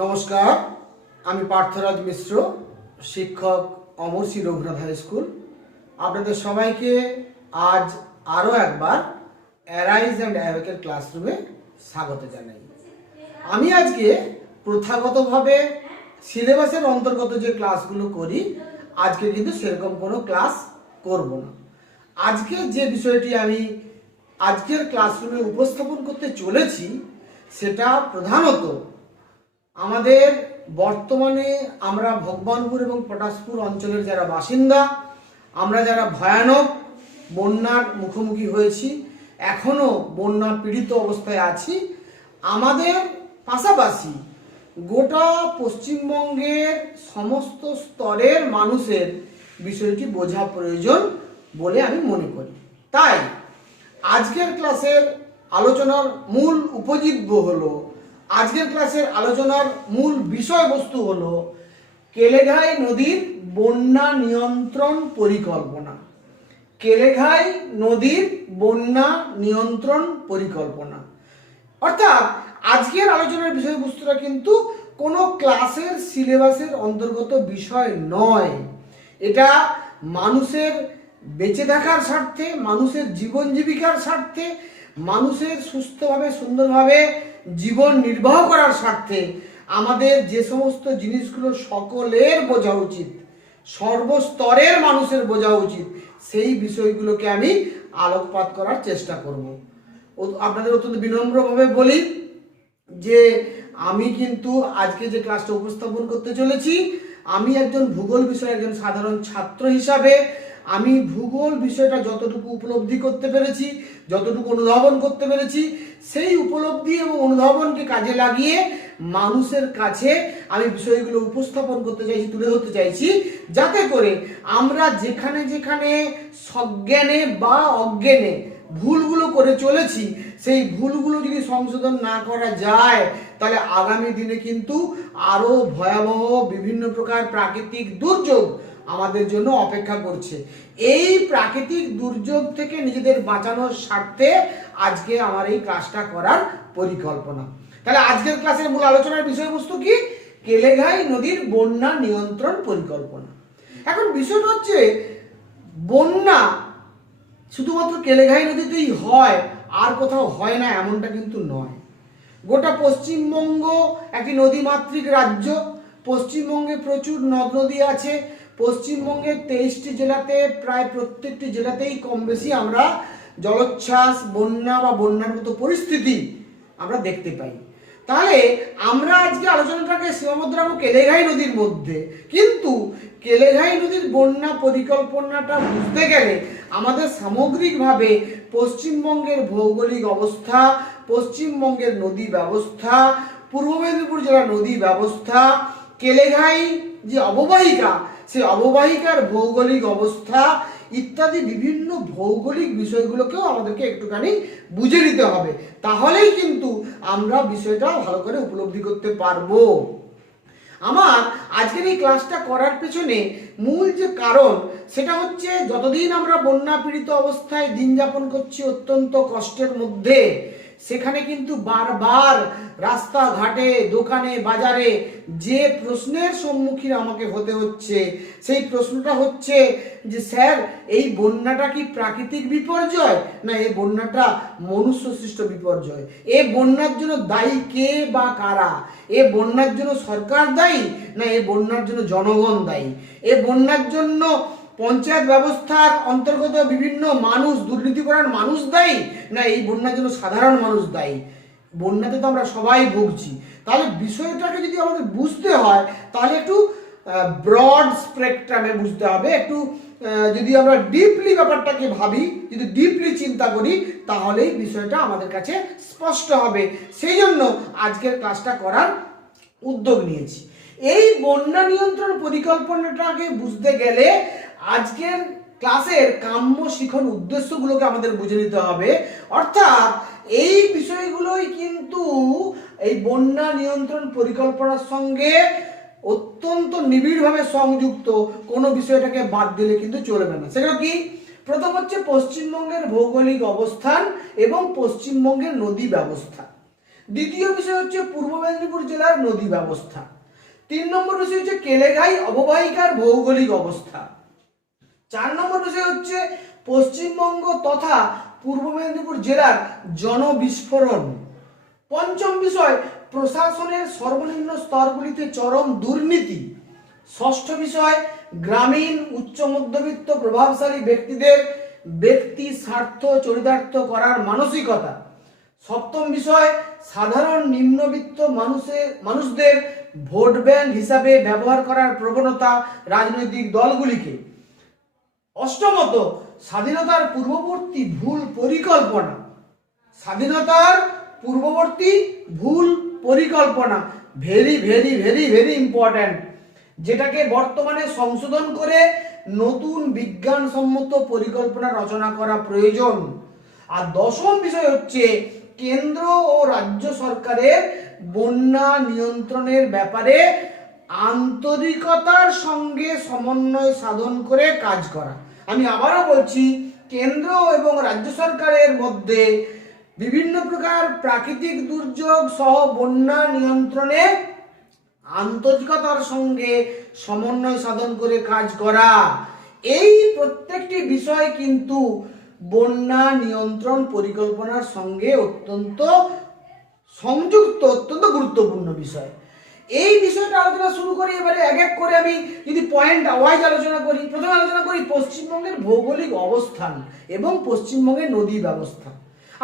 নমস্কার, আমি পার্থরাজ মিশ্র, শিক্ষক অমরশ্রী রঘুনাথ হাই স্কুল। আপনাদের সবাইকে আজ আরও একবার অ্যারাইজ অ্যান্ড অ্যাওয়েকের ক্লাসরুমে স্বাগত জানাই। আমি আজকে প্রথাগতভাবে সিলেবাসের অন্তর্গত যে ক্লাসগুলো করি, আজকে কিন্তু সেরকম কোনো ক্লাস করব না। আজকে যে বিষয়টি আমি আজকের ক্লাসরুমে উপস্থাপন করতে চলেছি সেটা প্রধানত আমাদের বর্তমানে আমরা ভগবানপুর এবং পটাশপুর অঞ্চলের যারা বাসিন্দা, আমরা যারা ভয়ানক বন্যার মুখোমুখি হয়েছি, এখনও বন্যা পীড়িত অবস্থায় আছি, আমাদের পাশাপাশি গোটা পশ্চিমবঙ্গের সমস্ত স্তরের মানুষের বিষয়টি বোঝা প্রয়োজন বলে আমি মনে করি। তাই আজকের ক্লাসের আলোচনার মূল উপজীব্য হলো, আজকের ক্লাসের আলোচনার মূল বিষয়বস্তু হলো কেলেঘাই নদীর বন্যা নিয়ন্ত্রণ পরিকল্পনা। কেলেঘাই নদীর বন্যা নিয়ন্ত্রণ পরিকল্পনা অর্থাৎ আজকের আলোচনার বিষয়বস্তুটা কিন্তু কোনো ক্লাসের সিলেবাসের অন্তর্গত বিষয় নয়। এটা মানুষের বেঁচে থাকার স্বার্থে, মানুষের জীবন জীবিকার স্বার্থে, মানুষের সুস্থভাবে সুন্দরভাবে জীবন নির্বাহ করার স্বার্থে আমাদের যে সমস্ত জিনিসগুলো সকলের বোঝা উচিত, সর্বস্তরের মানুষের বোঝা উচিত, সেই বিষয়গুলোকে আমি আলোকপাত করার চেষ্টা করব। আপনাদের অত্যন্ত বিনম্রভাবে বলি যে আমি কিন্তু আজকে যে ক্লাসটা উপস্থাপন করতে চলেছি, আমি একজন ভূগোল বিষয়ের একজন সাধারণ ছাত্র হিসাবে আমি ভূগোল বিষয়টা যতটুকু উপলব্ধি করতে পেরেছি, যতটুকু অনুধাবন করতে পেরেছি, সেই উপলব্ধি এবং অনুধাবনকে কাজে লাগিয়ে মানুষের কাছে আমি বিষয়গুলো উপস্থাপন করতে চাইছি, তুলে ধরতে চাইছি, যাতে করে আমরা যেখানে যেখানে সজ্ঞানে বা অজ্ঞানে ভুলগুলো করে চলেছি, সেই ভুলগুলো যদি সংশোধন না করা যায়, তাহলে আগামী দিনে কিন্তু আরো ভয়াবহ বিভিন্ন প্রকার প্রাকৃতিক দুর্যোগ আমাদের জন্য অপেক্ষা করছে। এই প্রাকৃতিক দুর্যোগ থেকে নিজেদের বাঁচানোর স্বার্থে আজকে আমার এই ক্লাসটা করার পরিকল্পনা। তাহলে আজকের ক্লাসের মূল আলোচনার বিষয়বস্তু কি? কেলেঘাই নদীর বন্যা নিয়ন্ত্রণ পরিকল্পনা। এখন বিষয়টা হচ্ছে, বন্যা শুধুমাত্র কেলেঘাই নদীতেই হয়, আর কোথাও হয় না এমনটা কিন্তু নয়। গোটা পশ্চিমবঙ্গ একটি নদীমাতৃক রাজ্য। পশ্চিমবঙ্গে প্রচুর নদ নদী আছে। পশ্চিমবঙ্গের 23টি জেলাতে প্রায় প্রত্যেকটি জেলাতেই কম বেশি আমরা জলোচ্ছ্বাস, বন্যা বা বন্যার মতো পরিস্থিতি আমরা দেখতে পাই। তাহলে আমরা আজকে আলোচনাটাকে সীমাবদ্ধ রাখবো কেলেঘাই নদীর মধ্যে, কিন্তু কেলেঘাই নদীর বন্যা পরিকল্পনাটা বুঝতে গেলে আমাদের সামগ্রিকভাবে পশ্চিমবঙ্গের ভৌগোলিক অবস্থা, পশ্চিমবঙ্গের নদী ব্যবস্থা, পূর্ব মেদিনীপুর জেলার নদী ব্যবস্থা, কেলেঘাই যে অববাহিকা, সেই অববাহিকার ভৌগোলিক অবস্থা ইত্যাদি বিভিন্ন ভৌগোলিক বিষয়গুলোকেও আমাদেরকে একটুখানি বুঝে নিতে হবে। তাহলেই কিন্তু আমরা বিষয়টা ভালো করে উপলব্ধি করতে পারবো। আমার আজকের এই ক্লাসটা করার পেছনে মূল যে কারণ, সেটা হচ্ছে যতদিন আমরা বন্যা পীড়িত অবস্থায় দিন যাপন করছি অত্যন্ত কষ্টের মধ্যে, সেখানে কিন্তু বারবার রাস্তাঘাটে, দোকানে, বাজারে যে প্রশ্নের সম্মুখীন আমাকে হতে হচ্ছে, সেই প্রশ্নটা হচ্ছে যে স্যার, এই বন্যাটা কি প্রাকৃতিক বিপর্যয়, না এই বন্যাটা মনুষ্য সৃষ্ট বিপর্যয়? এ বন্যার জন্য দায়ী কে বা কারা? এ বন্যার জন্য সরকার দায়ী, না এ বন্যার জন্য জনগণ দায়ী? এ বন্যার জন্য পঞ্চায়েত ব্যবস্থার অন্তর্গত বিভিন্ন মানুষ, দুর্নীতি করার মানুষ দায়ী, না এই বন্যার জন্য সাধারণ মানুষ দায়ী? বন্যাতে তো আমরা সবাই ভুগছি। তাহলে বিষয়টাকে যদি আমাদের বুঝতে হয়, তাহলে একটু ব্রড স্পেকট্রামে বুঝতে হবে। একটু যদি আমরা ডিপলি ব্যাপারটাকে ভাবি, যদি ডিপলি চিন্তা করি, তাহলেই বিষয়টা আমাদের কাছে স্পষ্ট হবে। সেই জন্য আজকের ক্লাসটা করার উদ্যোগ নিয়েছি। এই বন্যা নিয়ন্ত্রণ পরিকল্পনাটাকে বুঝতে গেলে আজকের ক্লাসের কাম্য শিখন উদ্দেশ্যগুলোকে আমাদের বুঝে নিতে হবে। অর্থাৎ এই বিষয়গুলোই কিন্তু এই বন্যা নিয়ন্ত্রণ পরিকল্পনার সঙ্গে অত্যন্ত নিবিড়ভাবে সংযুক্ত। কোনো বিষয়টাকে বাদ দিলে কিন্তু চলবে না। সেটা কি? প্রথম হচ্ছে পশ্চিমবঙ্গের ভৌগোলিক অবস্থান এবং পশ্চিমবঙ্গের নদী ব্যবস্থা। দ্বিতীয় বিষয় হচ্ছে পূর্ব মেদিনীপুর জেলার নদী ব্যবস্থা। 3 নম্বর বিষয় হচ্ছে কেলেঘাই অববাহিকার ভৌগোলিক অবস্থা। 4 নম্বর বিষয় হচ্ছে পশ্চিমবঙ্গ তথা পূর্ব মেদিনীপুর জেলার জনবিস্ফোরণ। 5ম বিষয় প্রশাসনের সর্বনিম্ন স্তরগুলিতে চরম দুর্নীতি। 6ষ্ঠ বিষয় গ্রামীণ উচ্চ মধ্যবিত্ত প্রভাবশালী ব্যক্তিদের ব্যক্তি স্বার্থ চরিতার্থ করার মানসিকতা। 7ম বিষয় সাধারণ নিম্নবিত্ত মানুষদের ভোট ব্যাংক হিসাবে ব্যবহার করার প্রবণতা রাজনৈতিক দলগুলিকে। 8মত স্বাধীনতার পূর্ববর্তী ভুল পরিকল্পনা। স্বাধীনতার পূর্ববর্তী ভুল পরিকল্পনা very very very very important, যেটাকে বর্তমানে সংশোধন করে নতুন বিজ্ঞানসম্মত পরিকল্পনা রচনা করা প্রয়োজন। আর 10ম বিষয় হচ্ছে কেন্দ্র ও রাজ্য সরকারের বন্যা নিয়ন্ত্রণের ব্যাপারে আন্তরিকতার সঙ্গে সমন্বয় সাধন করে কাজ করা। আমি আবারও বলছি, কেন্দ্র এবং রাজ্য সরকারের মধ্যে বিভিন্ন প্রকার প্রাকৃতিক দুর্যোগ সহ বন্যা নিয়ন্ত্রণে আন্তরিকতার সঙ্গে সমন্বয় সাধন করে কাজ করা। এই প্রত্যেকটি বিষয় কিন্তু বন্যা নিয়ন্ত্রণ পরিকল্পনার সঙ্গে অত্যন্ত সংযুক্ত, অত্যন্ত গুরুত্বপূর্ণ বিষয়। এই বিষয়টা আলোচনা শুরু করি। এবারে এক এক করে আমি যদি পয়েন্ট ওয়াইজ আলোচনা করি, প্রথমে আলোচনা করি পশ্চিমবঙ্গের ভৌগোলিক অবস্থান এবং পশ্চিমবঙ্গের নদী ব্যবস্থা।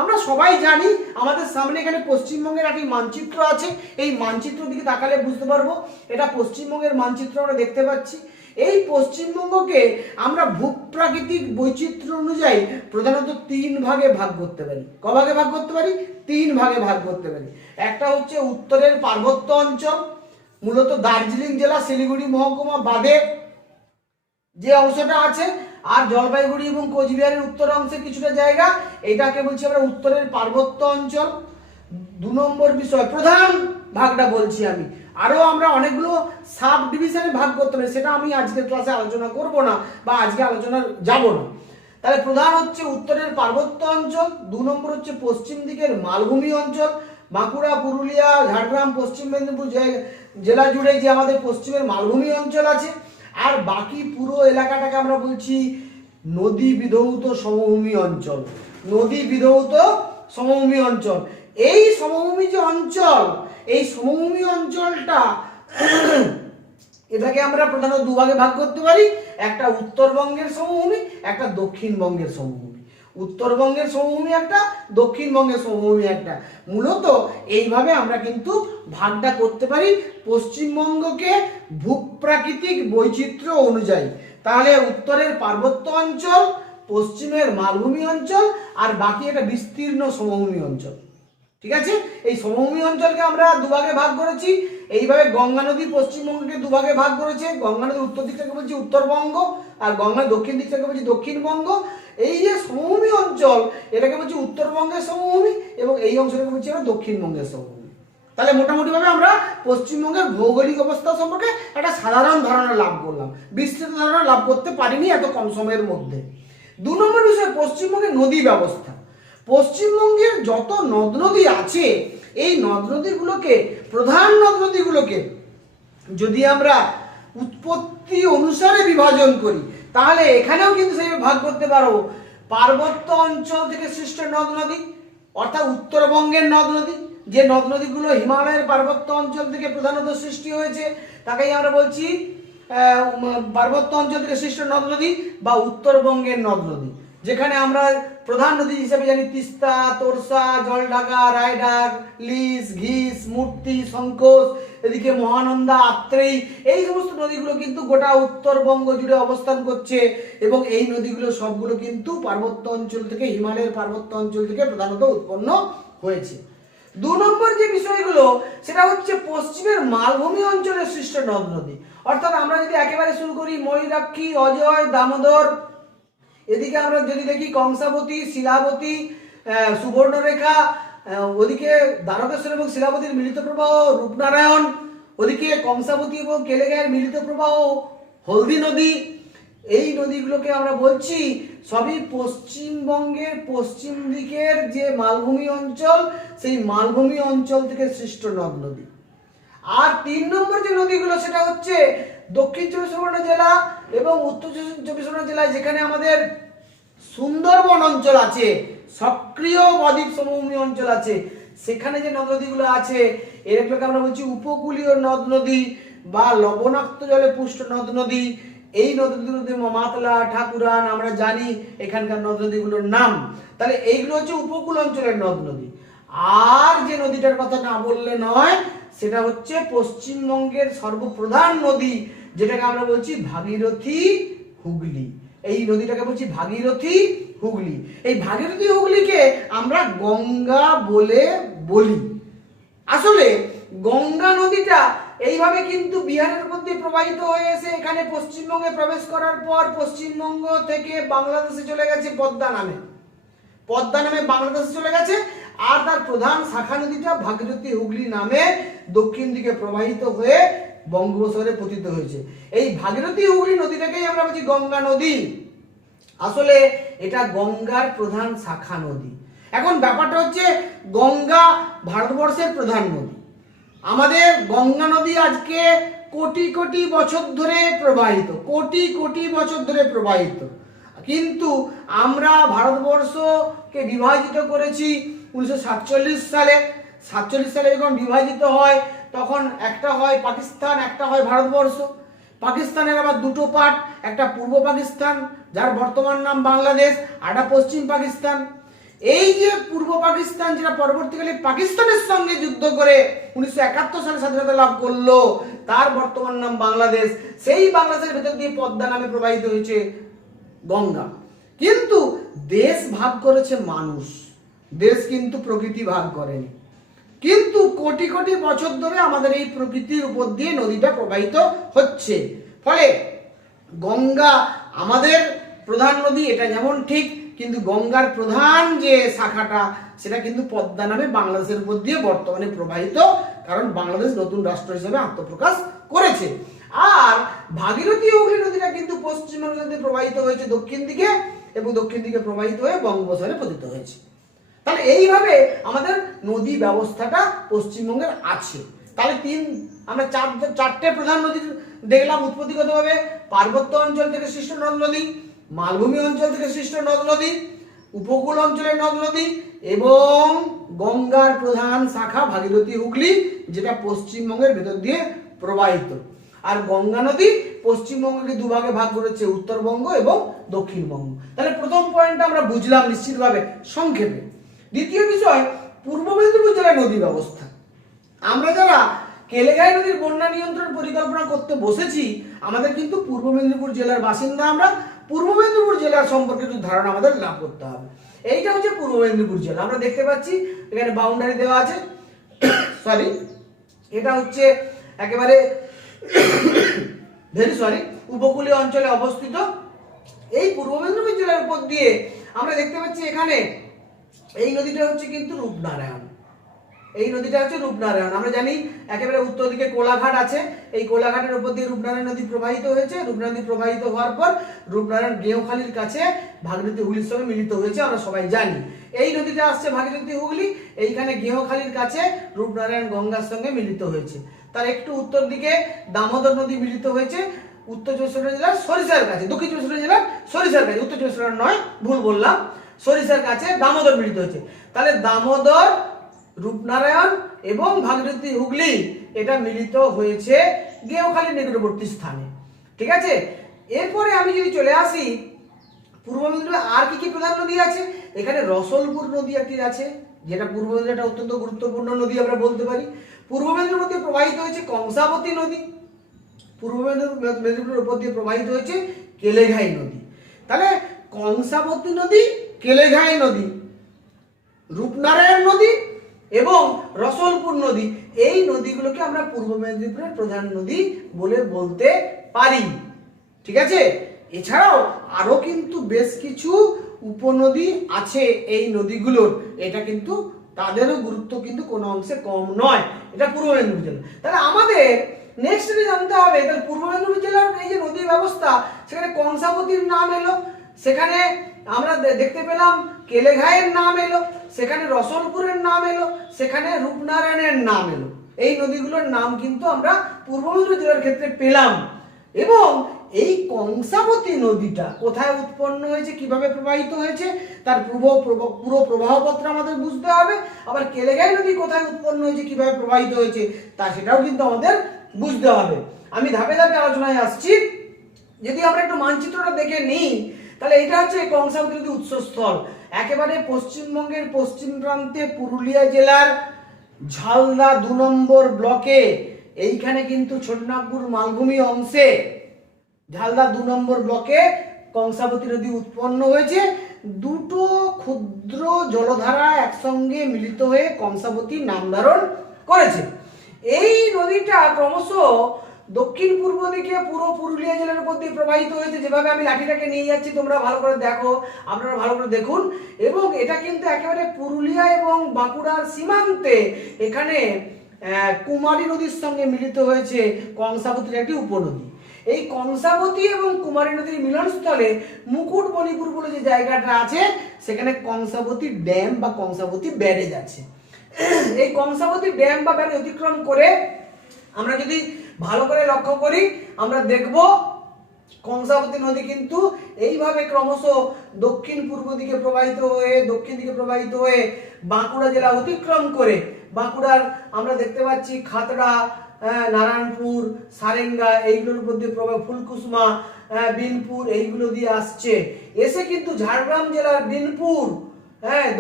আমরা সবাই জানি আমাদের সামনে এখানে পশ্চিমবঙ্গের একটি মানচিত্র আছে। এই মানচিত্র দিকে তাকালে বুঝতে পারবো এটা পশ্চিমবঙ্গের মানচিত্র আমরা দেখতে পাচ্ছি। এই পশ্চিমবঙ্গকে আমরা ভূপ্রাকৃতিক বৈচিত্র্য অনুযায়ী প্রধানত 3 ভাগে ভাগ করতে পারি। ক ভাগে ভাগ করতে পারি? 3 ভাগে ভাগ করতে পারি। একটা হচ্ছে উত্তরের পার্বত্য অঞ্চল, মূলত দার্জিলিং জেলা শিলিগুড়ি মহকুমা বাদে যে অংশটা আছে, আর জলপাইগুড়ি এবং কোচবিহারের উত্তর অংশে কিছুটা জায়গা, এটাকে বলছি আমরা উত্তরের পার্বত্য অঞ্চল। 2 নম্বর বিষয় প্রধান ভাগটা বলছি আমি, আরো আমরা অনেকগুলো সাব ডিভিশনে ভাগ করতে পারি, সেটা আমি আজকের ক্লাসে আলোচনা করব না বা আজকে আলোচনা যাব না। তাহলে প্রধান হচ্ছে উত্তরের পার্বত্য অঞ্চল, 2 নম্বর হচ্ছে পশ্চিম দিকের মালভূমি অঞ্চল, বাঁকুড়া, পুরুলিয়া, ঝাড়গ্রাম, পশ্চিম মেদিনীপুর জেলা জুড়ে যে আমাদের পশ্চিমের মালভূমি অঞ্চল আছে, আর বাকি পুরো এলাকাটাকে আমরা বলছি নদী বিধৌত সমভূমি অঞ্চল। নদী বিধৌত সমভূমি অঞ্চল, এই সমভূমি যে অঞ্চল, এই সমভূমি অঞ্চলটা এটাকে আমরা প্রধানত 2 ভাগে ভাগ করতে পারি। একটা উত্তরবঙ্গের সমভূমি, একটা দক্ষিণবঙ্গের সমভূমি। উত্তরবঙ্গের সমভূমি একটা, দক্ষিণবঙ্গের সমভূমি একটা। মূলত এইভাবে আমরা কিন্তু ভাগটা করতে পারি পশ্চিমবঙ্গকে ভূপ্রাকৃতিক বৈচিত্র্য অনুযায়ী। তাহলে উত্তরের পার্বত্য অঞ্চল, পশ্চিমের মালভূমি অঞ্চল, আর বাকি একটা বিস্তীর্ণ সমভূমি অঞ্চল। ঠিক আছে, এই সমভূমি অঞ্চলকে আমরা 2 ভাগে ভাগ করেছি। এইভাবে গঙ্গা নদী পশ্চিমবঙ্গকে 2 ভাগে ভাগ করেছে। গঙ্গা নদীর উত্তর দিকটাকে বলছি উত্তরবঙ্গ, আর গঙ্গার দক্ষিণ দিকটাকে বলছি দক্ষিণবঙ্গ। এই যে সমভূমি অঞ্চল, এটাকে বলছি উত্তরবঙ্গের সমভূমি, এবং এই অংশটাকে বলছি আমরা দক্ষিণবঙ্গের সমভূমি। তাহলে মোটামুটি ভাবে আমরা পশ্চিমবঙ্গের ভৌগোলিক অবস্থা সম্পর্কে একটা সাধারণ ধারণা লাভ করলাম, বিস্তৃত ধারণা লাভ করতে পারিনি এত কম সময়ের মধ্যে। 2 নম্বর বিষয় পশ্চিমবঙ্গের নদী ব্যবস্থা। পশ্চিমবঙ্গের যত নদ নদী আছে, এই নদ নদীগুলোকে, প্রধান নদ নদীগুলোকে যদি আমরা উৎপত্তি অনুসারে বিভাজন করি, তাহলে এখানেও কিন্তু সেইভাবে ভাগ করতে পারো। পার্বত্য অঞ্চল থেকে সৃষ্ট নদ নদী, অর্থাৎ উত্তরবঙ্গের নদ নদী, যে নদ নদীগুলো হিমালয়ের পার্বত্য অঞ্চল থেকে প্রধানত সৃষ্টি হয়েছে, তাকেই আমরা বলছি পার্বত্য অঞ্চল থেকে সৃষ্ট নদ নদী বা উত্তরবঙ্গের নদ নদী। যেখানে আমরা প্রধান নদী হিসেবে জানি তিস্তা, তোরসা, জলঢাকা, রায়ডাক, লিস, ঘিস, মূর্তি, সংকোচ, এদিকে মহানন্দা, আত্রেই, এই সমস্ত নদীগুলো কিন্তু গোটা উত্তরবঙ্গ জুড়ে অবস্থান করছে, এবং এই নদীগুলো সবগুলো কিন্তু পার্বত্য অঞ্চল থেকে, হিমালয়ের পার্বত্য অঞ্চল থেকে প্রধানত উৎপন্ন হয়েছে। 2 নম্বর যে বিষয়গুলো, সেটা হচ্ছে পশ্চিমের মালভূমি অঞ্চলের সৃষ্ট নদ নদী। অর্থাৎ আমরা যদি একেবারে শুরু করি ময়ূরাক্ষী, অজয়, দামোদর, এদিকে আমরা যদি দেখি কংসাবতী, শিলাবতী, সুবর্ণরেখা, ওদিকে দ্বারকেশ্বর এবং শিলাবতীর মিলিত প্রবাহ রূপনারায়ণ, ওদিকে কংসাবতী এবং কেলেঘাইয়ের মিলিত প্রবাহ হলদি নদী, এই নদীগুলোকে আমরা বলছি সবই পশ্চিমবঙ্গের পশ্চিম দিকের যে মালভূমি অঞ্চল, সেই মালভূমি অঞ্চল থেকে সৃষ্ট নদ নদী। আর 3 নম্বর যে নদীগুলো সেটা হচ্ছে দক্ষিণ চব্বিশ পরগনা জেলা এবং উত্তর চব্বিশ পরগনা জেলায়, যেখানে আমাদের সুন্দরবন অঞ্চল আছে, সক্রিয় বদ্বীপ সমভূমি অঞ্চল আছে, সেখানে যে নদ নদীগুলো আছে এগুলোকে আমরা বলছি উপকূলীয় নদ নদী বা লবণাক্ত জলে পুষ্ট নদ নদী। এই নদ নদীগুলোতে মাতলা, ঠাকুরান আমরা জানি এখানকার নদ নদীগুলোর নাম। তাহলে এইগুলো হচ্ছে উপকূল অঞ্চলের নদ নদী। আর যে নদীটার কথা না বললে নয় সেটা হচ্ছে পশ্চিমবঙ্গের সর্বপ্রধান নদী, যেটাকে আমরা বলছি ভাগীরথী হুগলি। এই নদীটাকে বলছি ভাগীরথী হুগলি। এই ভাগীরথী হুগলিকে আমরা গঙ্গা বলে বলি। আসলে গঙ্গা নদীটা এইভাবে কিন্তু বিহারের মধ্যে প্রবাহিত হয়ে এসে এখানে পশ্চিমবঙ্গে প্রবেশ করার পর পশ্চিমবঙ্গ থেকে বাংলাদেশে চলে গেছে পদ্মা নামে বাংলাদেশে চলে গেছে। আর তার প্রধান শাখা নদীটা ভাগীরথী হুগলি নামে দক্ষিণ দিকে প্রবাহিত হয়ে বঙ্গোপসাগরে পতিত হয়েছে। এই ভাগীরথী হুগলি নদীটাকেই আমরা বলছি গঙ্গা নদী। আসলে এটা গঙ্গার প্রধান শাখা নদী। এখন ব্যাপারটা হচ্ছে গঙ্গা ভারতবর্ষের প্রধান নদী। আমাদের গঙ্গা নদী আজকে কোটি কোটি বছর ধরে প্রবাহিত, কিন্তু আমরা ভারতবর্ষকে বিভাজিত করেছি 1947 সালে। 47 সালে যখন বিভাজিত হয় তখন একটা হয় পাকিস্তান, একটা হয় ভারতবর্ষ। পাকিস্তানের আবার দুটো পার্ট, একটা পূর্ব পাকিস্তান যার বর্তমান নাম বাংলাদেশ, আর একটা পশ্চিম পাকিস্তান। এই যে পূর্ব পাকিস্তান যেটা পরবর্তীকালে পাকিস্তানের সঙ্গে যুদ্ধ করে 1971 সালে স্বাধীনতা লাভ করলো, তার বর্তমান নাম বাংলাদেশ। সেই বাংলাদেশের ভেতর দিয়ে পদ্মা নামে প্রবাহিত হয়েছে গঙ্গা। কিন্তু দেশ ভাগ করেছে মানুষ, দেশ কিন্তু প্রকৃতি ভাগ করেনি। কিন্তু কোটি কোটি বছর ধরে আমাদের এই প্রকৃতির উপর দিয়ে নদীটা প্রবাহিত হচ্ছে। ফলে গঙ্গা আমাদের প্রধান নদী, এটা যেমন ঠিক, কিন্তু গঙ্গার প্রধান যে শাখাটা সেটা কিন্তু পদ্মা নামে বাংলাদেশের উপর দিয়ে বর্তমানে প্রবাহিত, কারণ বাংলাদেশ নতুন রাষ্ট্র হিসেবে আত্মপ্রকাশ করেছে। আর ভাগীরথী হুগলি নদীটা কিন্তু পশ্চিমবঙ্গে প্রবাহিত হয়েছে দক্ষিণ দিকে, এবং দক্ষিণ দিকে প্রবাহিত হয়ে বঙ্গোপসাগরে পতিত হয়েছে। তাহলে এইভাবে আমাদের নদী ব্যবস্থাটা পশ্চিমবঙ্গের আছে। তাহলে আমরা চারটে প্রধান নদী দেখলাম উৎপত্তিগতভাবে। পার্বত্য অঞ্চল থেকে সৃষ্ট নদ নদী, মালভূমি অঞ্চল থেকে সৃষ্ট নদ নদী, উপকূল অঞ্চলের নদ নদী, এবং গঙ্গার প্রধান শাখা ভাগীরথী হুগলি, যেটা পশ্চিমবঙ্গের ভেতর দিয়ে প্রবাহিত। আর গঙ্গা নদী পশ্চিমবঙ্গকে দুভাগে ভাগ করেছে, উত্তরবঙ্গ এবং দক্ষিণবঙ্গ। তাহলে প্রথম পয়েন্টটা আমরা বুঝলাম নিশ্চিতভাবে সংক্ষেপে। দ্বিতীয় বিষয়, পূর্ব মেদিনীপুর জেলার নদী ব্যবস্থা। আমরা যারা কেলেঘাই নদীর বন্যা নিয়ন্ত্রণ পরিকল্পনা করতে বসেছি, আমাদের কিন্তু পূর্ব মেদিনীপুর জেলার বাসিন্দা। আমরা পূর্ব মেদিনীপুর জেলার সম্পর্কে একটু ধারণা আমাদের লাভ করতে হবে। এইটা হচ্ছে পূর্ব মেদিনীপুর জেলা। আমরা দেখতে পাচ্ছি এখানে বাউন্ডারি দেওয়া আছে, এটা হচ্ছে একেবারে উপকূলীয় অঞ্চলে অবস্থিত। এই পূর্ব মেদিনীপুর জেলার উপর দিয়ে আমরা দেখতে পাচ্ছি এখানে এই নদীটা হচ্ছে কিন্তু রূপনারায়ণ। আমরা জানি একেবারে উত্তর দিকে কোলাঘাট আছে, এই কোলাঘাটের উপর দিয়ে রূপনারায়ণ নদী প্রবাহিত হয়েছে। রূপনারায়ণ নদী প্রবাহিত হওয়ার পর রূপনারায়ণ গেঁওখালির কাছে ভাগীরথী হুগলির সঙ্গে মিলিত হয়েছে, আমরা সবাই জানি। এই নদীটা আসছে ভাগীরথী হুগলি, এইখানে গেঁওখালির কাছে রূপনারায়ণ গঙ্গার সঙ্গে মিলিত হয়েছে। তার একটু উত্তর দিকে দামোদর নদী মিলিত হয়েছে উত্তর চব্বিশ পরগনা জেলার সরিষার কাছে, দক্ষিণ চব্বিশ পরগনা জেলার সরিষার কাছে, উত্তর চব্বিশ পরগনা নয়, ভুল বললাম, সরিষার কাছে দামোদর মিলিত হয়েছে। তাহলে দামোদর, রূপনারায়ণ এবং ভাগীরথী হুগলি এটা মিলিত হয়েছে গেঁওখালির নিকটবর্তী স্থানে। ঠিক আছে, এরপরে আমি যদি চলে আসি পূর্ব মেদিনীপুরে আর কি কি প্রধান নদী আছে। এখানে রসলপুর নদী একটি আছে, যেটা পূর্ব মেদিনীপুরের একটা অত্যন্ত গুরুত্বপূর্ণ নদী আমরা বলতে পারি। পূর্ব মেদিনীপুরের মধ্যে প্রবাহিত হয়েছে কংসাবতী নদী, পূর্ব মেদিনীপুরের উপর দিয়ে প্রবাহিত হয়েছে কেলেঘাই নদী। তাহলে কংসাবতী নদী, কেলেঘাই নদী, রূপনারায়ণ নদী এবং রসলপুর নদী, এই নদীগুলোকে আমরা পূর্ব মেদিনীপুরের প্রধান নদী বলে বলতে পারি। ঠিক আছে, এছাড়াও আরো কিন্তু বেশ কিছু উপনদী আছে এই নদীগুলোর, এটা কিন্তু তাদেরও গুরুত্ব কিন্তু কোনো অংশে কম নয়। এটা পূর্ব মেদিনীপুর জেলা। তাহলে আমাদের নেক্সট জানতে হবে, তাহলে পূর্ব মেদিনীপুর জেলার এই যে নদী ব্যবস্থা, সেখানে কংসাবতীর নাম এলো, সেখানে আমরা দেখতে পেলাম কেলেঘাইয়ের নাম এলো, সেখানে রসলপুরের নাম এলো, সেখানে রূপনারায়ণের নাম এলো। এই নদীগুলোর নাম কিন্তু আমরা পূর্ব মেদিনীপুর জেলার ক্ষেত্রে পেলাম। এবং এই কংসাবতী নদীটা কোথায় উৎপন্ন হয়েছে, কিভাবে প্রবাহিত হয়েছে, তার পুরো প্রবাহপত্র আমাদের বুঝতে হবে। আবার কেলেঘাই নদী কোথায় উৎপন্ন হয়েছে, কিভাবে প্রবাহিত হয়েছে, তা সেটাও কিন্তু আমাদের বুঝতে হবে। আমি ধাপে ধাপে আলোচনায় আসছি। যদি আমরা একটু মানচিত্রটা দেখে নিই, তাহলে এটা হচ্ছে কংসাবতী নদীর উৎসস্থল। একেবারে পশ্চিমবঙ্গের পশ্চিম প্রান্তে পুরুলিয়া জেলার ঝালদা 2 নম্বর ব্লকে, এইখানে কিন্তু ছোটনাগপুর মালভূমি অংশে ঝালদা 2 নম্বর ব্লকে কংসাবতী নদী উৎপন্ন হয়েছে। দুটো ক্ষুদ্র জলধারা একসঙ্গে মিলিত হয়ে কংসাবতী নাম ধারণ করেছে। এই নদীটা ক্রমশ দক্ষিণ পূর্ব দিকে পুরো পুরুলিয়া জেলার উপর দিয়ে প্রবাহিত হয়েছে। যেভাবে আমি লাঠিটাকে নিয়ে যাচ্ছি তোমরা ভালো করে দেখো, আপনারা ভালো করে দেখুন। এবং এটা কিন্তু একেবারে পুরুলিয়া এবং বাঁকুড়ার সীমান্তে এখানে কুমারী নদীর সঙ্গে মিলিত হয়েছে কংসাবতীর একটি উপনদী। এই কংসাবতী এবং কুমারী নদীর মিলনস্থলে মুকুটমণিপুর বলে যে জায়গাটা আছে, সেখানে কংসাবতী ড্যাম বা কংসাবতী ব্যারেজ আছে। এই কংসাবতী ড্যাম বা ব্যারেজ অতিক্রম করে আমরা যদি ভালো করে লক্ষ্য করি, আমরা দেখব কংসাবতী নদী কিন্তু এইভাবে ক্রমশ দক্ষিণ পূর্ব দিকে প্রবাহিত হয়ে দক্ষিণ দিকে প্রবাহিত হয়ে বাঁকুড়া জেলা অতিক্রম করে বাঁকুড়ার আমরা দেখতে পাচ্ছি খাতড়া, নারায়ণপুর, সারেঙ্গা, এইগুলোর উপর দিয়ে প্রবাহ, ফুলকুসমা, বিনপুর, এইগুলো দিয়ে আসছে। এসে কিন্তু ঝাড়গ্রাম জেলার বিনপুর,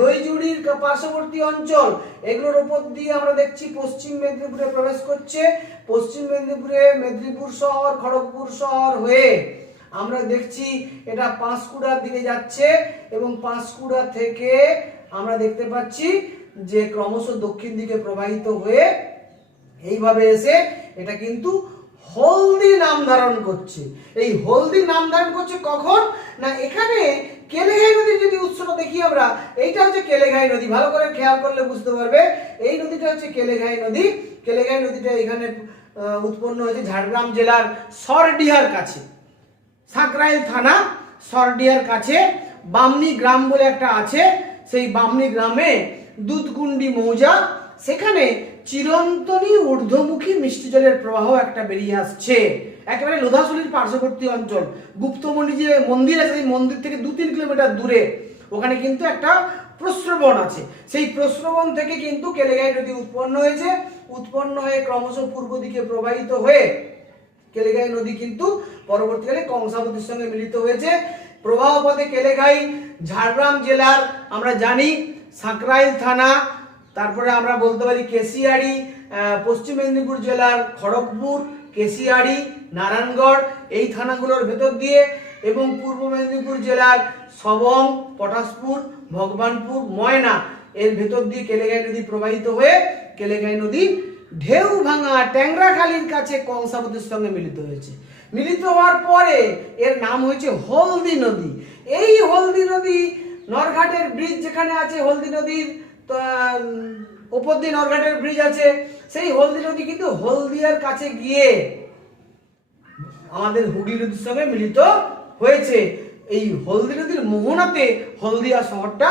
দইজুড়ির পার্শ্ববর্তী অঞ্চল, এগুলোর উপর দিয়ে আমরা দেখছি পশ্চিম মেদিনীপুরে প্রবেশ করছে। পশ্চিম মেদিনীপুরে মেদিনীপুর শহর, খড়গপুর শহর হয়ে আমরা দেখছি এটা পাঁশকুড়ার দিকে যাচ্ছে। এবং পাঁশকুড়া থেকে আমরা দেখতে পাচ্ছি যে ক্রমশ দক্ষিণ দিকে প্রবাহিত হয়ে এইভাবে এসে এটা কিন্তু হলদি নাম ধারণ করছে। এই হলদি নাম ধারণ করছে কখন না, এখানে কেলেঘাই নদীর যদি উৎসটা দেখি আমরা, এইটা হচ্ছে কেলেঘাই নদী। ভালো করে খেয়াল করলে বুঝতে পারবে এই নদীটা হচ্ছে কেলেঘাই নদী। কেলেঘাই নদীটা এখানে উৎপন্ন হয়েছে ঝাড়গ্রাম জেলার সরডিহার কাছে, সাকরাইল থানা সরডিহার কাছে বামনি গ্রাম বলে একটা আছে। সেই বামনি গ্রামে দুধকুন্ডি মৌজা, সেখানে চিরন্তনী ঊর্ধ্বমুখী মিষ্টি জলের প্রবাহ একটা বেরিয়ে আসছে। একেবারে লোধাশুলির পার্শ্ববর্তী অঞ্চল, গুপ্তমণি যে মন্দির আছে, সেই মন্দির থেকে 2-3 কিলোমিটার দূরে ওখানে কিন্তু একটা প্রস্রবণ আছে। সেই প্রস্রবণ থেকে কিন্তু কেলেঘাই নদী উৎপন্ন হয়েছে। উৎপন্ন হয়ে ক্রমশ পূর্ব দিকে প্রবাহিত হয়ে কেলেঘাই নদী কিন্তু পরবর্তীকালে কংসাবতীর সঙ্গে মিলিত হয়েছে। প্রবাহ পথে কেলেঘাই ঝাড়গ্রাম জেলার আমরা জানি সাকরাইল থানা, তারপরে আমরা বলতে পারি কেশিয়াড়ি, পশ্চিম মেদিনীপুর জেলার খড়গপুর, কেশিয়াড়ি, নারায়ণগড়, এই থানাগুলোর ভেতর দিয়ে, এবং পূর্ব মেদিনীপুর জেলার সবং, পটাশপুর, ভগবানপুর, ময়না, এর ভেতর দিয়ে কেলেঘাই নদী প্রবাহিত হয়ে কেলেঘাই নদী ঢেউ ভাঙা ট্যাংরাখালির কাছে কংসাবতীর সঙ্গে মিলিত হয়েছে। মিলিত হওয়ার পরে এর নাম হয়েছে হলদি নদী। এই হলদি নদী নরঘাটের ব্রিজ যেখানে আছে, হলদি নদীর উপর দিয়ে নরঘাটের ব্রিজ আছে, সেই হলদি নদী কিন্তু হলদিয়ার কাছে গিয়ে আমাদের হুগলি নদীর সঙ্গে মিলিত হয়েছে। এই হলদি নদীর মোহনাতে হলদিয়া শহরটা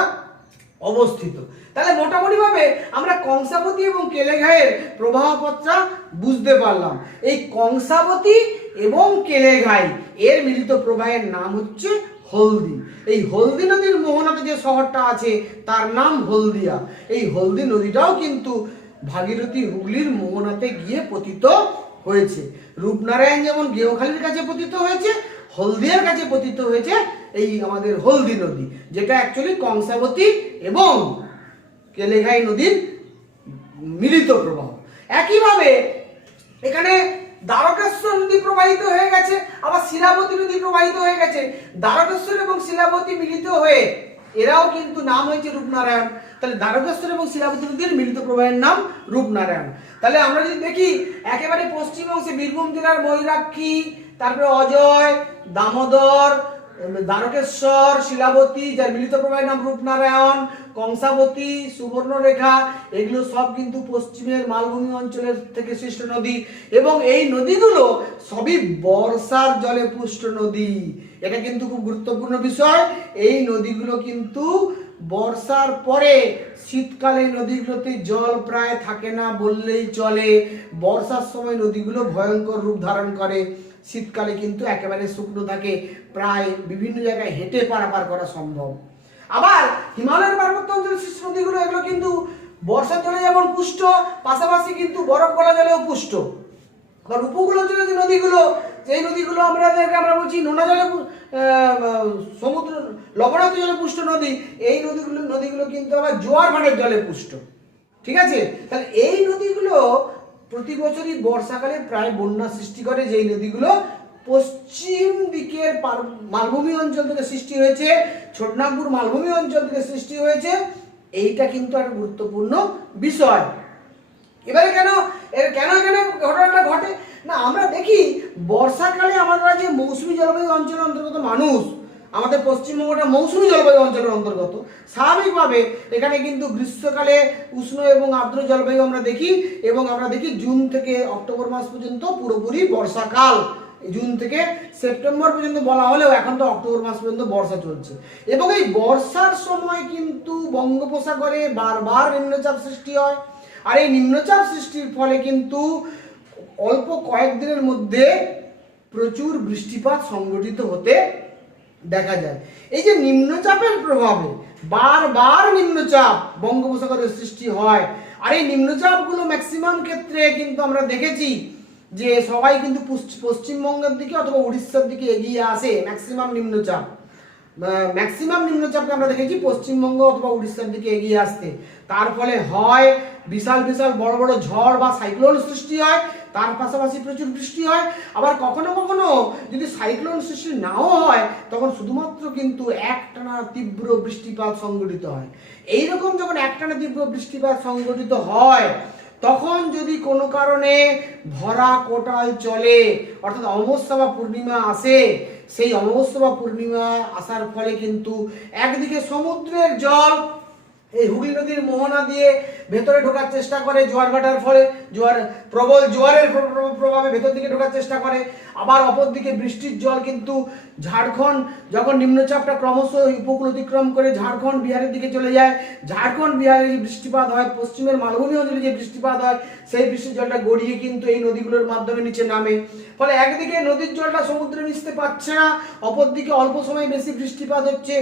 অবস্থিত। তাহলে মোটামুটি ভাবে আমরা কংসাবতী এবং কেলেঘাইয়ের প্রবাহপত্রা বুঝতে পারলাম। এই কংসাবতী এবং কেলেঘাই এর মিলিত প্রবাহের নাম হচ্ছে হলদি। এই হলদি নদীর মোহনাতে যে শহরটা আছে তার নাম হলদিয়া। এই হলদি নদীটাও কিন্তু ভাগীরথী হুগলির মোহনাতে গিয়ে পতিত হয়েছে। রূপনারায়ণ যেমন গেঁওখালির কাছে পতিত হয়েছে, হলদিয়ার কাছে পতিত হয়েছে এই আমাদের হলদি নদী, যেটা অ্যাকচুয়ালি কংসাবতী এবং কেলেঘাই নদীর মিলিত প্রবাহ। একইভাবে এখানে দ্বারকেশ্বর নদী প্রবাহিত হয়ে গেছে, আবার শিলাবতী নদী প্রবাহিত হয়ে গেছে। দ্বারকেশ্বর এবং শিলাবতী মিলিত হয়ে এরাও কিন্তু নাম হয়েছে রূপনারায়ণ। তাহলে দ্বারকেশ্বর এবং শিলাবতী নদীর মিলিত প্রবাহের নাম রূপনারায়ণ। তাহলে আমরা যদি দেখি একেবারে পশ্চিম অংশে বীরভূম জেলার ময়ূরাক্ষী, তারপরে অজয়, দামোদর, দ্বারকেশ্বর, শিলাবতী, যার মিলিত প্রবাহের নাম রূপনারায়ণ, কংসাবতী, সুবর্ণরেখা, এগুলো সব কিন্তু পশ্চিমের মালভূমি অঞ্চলের থেকে সৃষ্ট নদী এবং এই নদীগুলো সবই বর্ষার জলে পুষ্ট নদী। এটা কিন্তু খুব গুরুত্বপূর্ণ বিষয়। এই নদীগুলো কিন্তু বর্ষার পরে শীতকালে নদীগুলোতে জল প্রায় থাকে না বললেই চলে। বর্ষার সময় নদীগুলো ভয়ঙ্কর রূপ ধারণ করে, শীতকালে কিন্তু একেবারে শুকনো থাকে, প্রায় বিভিন্ন জায়গায় হেঁটে পারাপার করা সম্ভব। আবার হিমালয়ের পার্বত্য অঞ্চলের সৃষ্ট নদীগুলো এগুলো কিন্তু বর্ষার জলে যেমন পুষ্ট, পাশাপাশি কিন্তু বরফ গলা জলেও পুষ্ট। আবার উপকূল অঞ্চলের যে নদীগুলো, এই নদীগুলো আমরা বলছি নোনা জলে, সমুদ্র লবণাক্ত জলে পুষ্ট নদী, এই নদীগুলো কিন্তু আবার জোয়ার ভাটার জলে পুষ্ট। ঠিক আছে, তাহলে এই নদীগুলো প্রতি বছরই বর্ষাকালে প্রায় বন্যা সৃষ্টি করে। যেই নদীগুলো পশ্চিম দিকের মালভূমি অঞ্চল থেকে সৃষ্টি হয়েছে, ছোটনাগপুর মালভূমি অঞ্চল থেকে সৃষ্টি হয়েছে, এইটা কিন্তু একটা গুরুত্বপূর্ণ বিষয়। এবারে কেন এখানে ঘটনাটা ঘটে না, আমরা দেখি বর্ষাকালে আমরা যে মৌসুমী জলবায়ু অঞ্চলের অন্তর্গত মানুষ, আমাদের পশ্চিমবঙ্গটা মৌসুমী জলবায়ু অঞ্চলের অন্তর্গত, স্বাভাবিকভাবে এখানে কিন্তু গ্রীষ্মকালে উষ্ণ এবং আর্দ্র জলবায়ু আমরা দেখি এবং আমরা দেখি জুন থেকে অক্টোবর মাস পর্যন্ত পুরোপুরি বর্ষাকাল। জুন থেকে সেপ্টেম্বর পর্যন্ত বলা হলেও এখন তো অক্টোবর মাস পর্যন্ত বর্ষা চলছে এবং এই বর্ষার সময় কিন্তু বঙ্গোপসাগরে বারবার নিম্নচাপ সৃষ্টি হয়। আর এই নিম্নচাপ সৃষ্টির ফলে কিন্তু অল্প কয়েকদিনের মধ্যে প্রচুর বৃষ্টিপাত সংঘটিত হতে দেখা যায়। এই যে নিম্নচাপের প্রভাবে বারবার নিম্নচাপ বঙ্গোপসাগরের সৃষ্টি হয়, আর এই নিম্নচাপগুলো ম্যাক্সিমাম ক্ষেত্রে কিন্তু আমরা দেখেছি যে সবাই কিন্তু পশ্চিমবঙ্গের দিকে অথবা উড়িষ্যার দিকে এগিয়ে আসে। ম্যাক্সিমাম নিম্নচাপকে আমরা দেখেছি পশ্চিমবঙ্গ অথবা উড়িষ্যার দিকে এগিয়ে আসতে। তার ফলে হয় বিশাল বিশাল বড় বড় ঝড় বা সাইক্লোন সৃষ্টি হয়, তার পাশাপাশি প্রচুর বৃষ্টি হয়। আবার কখনো কখনো যদি সাইক্লোন সৃষ্টি নাও হয়, তখন শুধুমাত্র কিন্তু একটানা তীব্র বৃষ্টিপাত সংঘটিত হয়। এইরকম যখন একটানা তীব্র বৃষ্টিপাত সংঘটিত হয়, তখন যদি কোনো কারণে ভরা কোটাল চলে, অর্থাৎ অমাবস্যা বা পূর্ণিমা আসে, সেই অমাবস্যা বা পূর্ণিমা আসার ফলে কিন্তু একদিকে সমুদ্রের জল এই হুগলি নদীর মোহনা দিয়ে ভেতরে ঢোকার চেষ্টা করে, জোয়ার ভাটার ফলে প্রবল জোয়ারের প্রভাবে ভেতর দিকে ঢোকার চেষ্টা করে। আবার অপরদিকে বৃষ্টির জল কিন্তু ঝাড়খণ্ড, যখন নিম্নচাপটা ক্রমশ উপকূল অতিক্রম করে ঝাড়খণ্ড বিহারের দিকে চলে যায়, ঝাড়খণ্ড বিহারে যে বৃষ্টিপাত হয়, পশ্চিমের মালভূমি অঞ্চলে যে বৃষ্টিপাত হয়, সেই বৃষ্টির জলটা গড়িয়ে কিন্তু এই নদীগুলোর মাধ্যমে নিচে নামে। ফলে একদিকে নদীর জলটা সমুদ্রে মিশতে পারছে না, অপরদিকে অল্প সময় বেশি বৃষ্টিপাত হচ্ছে।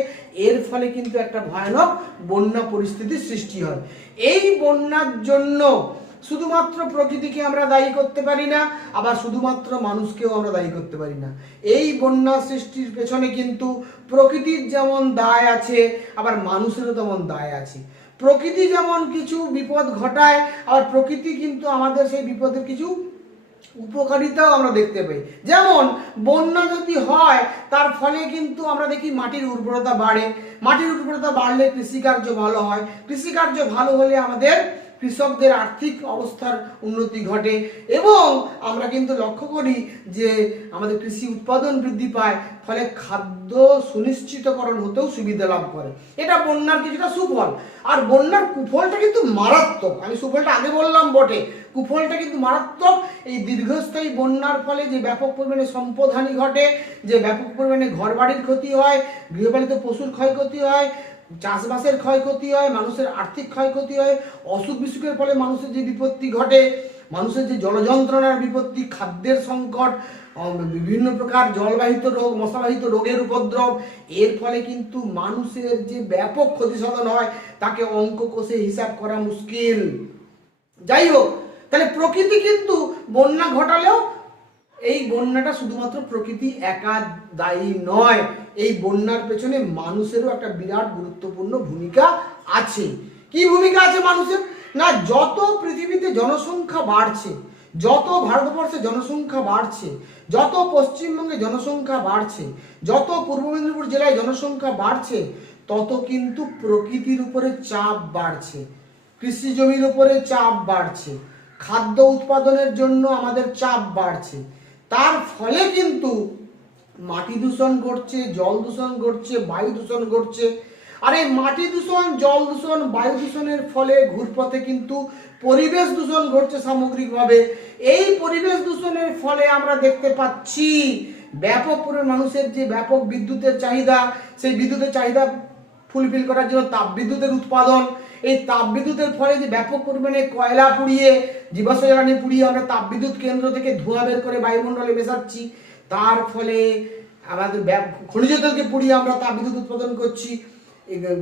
এর ফলে কিন্তু একটা ভয়ানক বন্যা পরিস্থিতির সৃষ্টি হয়। এই বন্যার জন্য শুধুমাত্র প্রকৃতিকে আমরা দায়ী করতে পারি না, আবার শুধুমাত্র মানুষকেও আমরা দায়ী করতে পারি না। এই বন্যা সৃষ্টির পেছনে কিন্তু প্রকৃতির যেমন দায় আছে, আবার মানুষেরও তেমন দায় আছে। প্রকৃতি যেমন কিছু বিপদ ঘটায়, আবার প্রকৃতি কিন্তু আমাদের সেই বিপদের কিছু উপকারিতাও আমরা দেখতে পাই। যেমন বন্যা যদি হয়, তার ফলে কিন্তু আমরা দেখি মাটির উর্বরতা বাড়ে, মাটির উর্বরতা বাড়লে কৃষিকার্য ভালো হয়, কৃষিকার্য ভালো হলে আমাদের কৃষকদের আর্থিক অবস্থার উন্নতি ঘটে এবং আমরা কিন্তু লক্ষ্য করি যে আমাদের কৃষি উৎপাদন বৃদ্ধি পায়, ফলে খাদ্য সুনিশ্চিতকরণ হতেও সুবিধা লাভ করে। এটা বন্যার কিছুটা সুফল। আর বন্যার কুফলটা কিন্তু মারাত্মক। আমি সুফলটা আগে বললাম বটে, কুফলটা কিন্তু মারাত্মক। এই দীর্ঘস্থায়ী বন্যার ফলে যে ব্যাপক পরিমাণে সম্পদহানি ঘটে, যে ব্যাপক পরিমাণে ঘরবাড়ির ক্ষতি হয়, গৃহপালিত পশুর ক্ষয়ক্ষতি হয়, চাষবাসের ক্ষয়ক্ষতি হয়, মানুষের আর্থিক ক্ষয়ক্ষতি হয়, অসুখ বিসুখের ফলে মানুষের যে বিপত্তি ঘটে, মানুষের যে জলযন্ত্রণার বিপত্তি, খাদ্যের সংকট, বিভিন্ন প্রকার জলবাহিত রোগ, মশাবাহিত রোগের উপদ্রব, এর ফলে কিন্তু মানুষের যে ব্যাপক ক্ষতি সাধন হয়, তাকে অঙ্ক কষে হিসাব করা মুশকিল। যাই হোক, তাহলে প্রকৃতি কিন্তু বন্যা ঘটালেও এই বন্যাটা শুধুমাত্র প্রকৃতি একা দায়ী নয়, এই বন্যার পেছনে মানুষেরও একটা বিরাট গুরুত্বপূর্ণ ভূমিকা আছে। কি ভূমিকা আছে মানুষের? না, যত পৃথিবীতে জনসংখ্যা বাড়ছে, যত ভারতবর্ষে জনসংখ্যা বাড়ছে, যত পশ্চিমবঙ্গে জনসংখ্যা বাড়ছে, যত পূর্ব মেদিনীপুর জেলায় জনসংখ্যা বাড়ছে, তত কিন্তু প্রকৃতির উপরে চাপ বাড়ছে, কৃষি জমির উপরে চাপ বাড়ছে, খাদ্য উৎপাদনের জন্য আমাদের চাপ বাড়ছে। তার ফলে কিন্তু মাটি দূষণ ঘটছে, জল দূষণ ঘটছে, বায়ু দূষণ ঘটছে। আর এই মাটি দূষণ, জল দূষণ, বায়ু দূষণের ফলে ঘুরপথে কিন্তু পরিবেশ দূষণ ঘটছে সামগ্রিকভাবে। এই পরিবেশ দূষণের ফলে আমরা দেখতে পাচ্ছি ব্যাপক পরিমাণ মানুষের যে ব্যাপক বিদ্যুতের চাহিদা, সেই বিদ্যুতের চাহিদা ফুলফিল করার জন্য তাপবিদ্যুতের উৎপাদন। এই তাপবিদ্যুতের ফলে যে ব্যাপক পরিমাণে কয়লা পুড়িয়ে, জীবাশ্ম জ্বালানি পুড়িয়ে আমরা তাপবিদ্যুৎ কেন্দ্র থেকে ধোঁয়া বের করে বায়ুমণ্ডলে মেশাচ্ছি, তার ফলে আমাদের খনিজ তেলকে পুড়িয়ে আমরা তাপবিদ্যুৎ উৎপাদন করছি।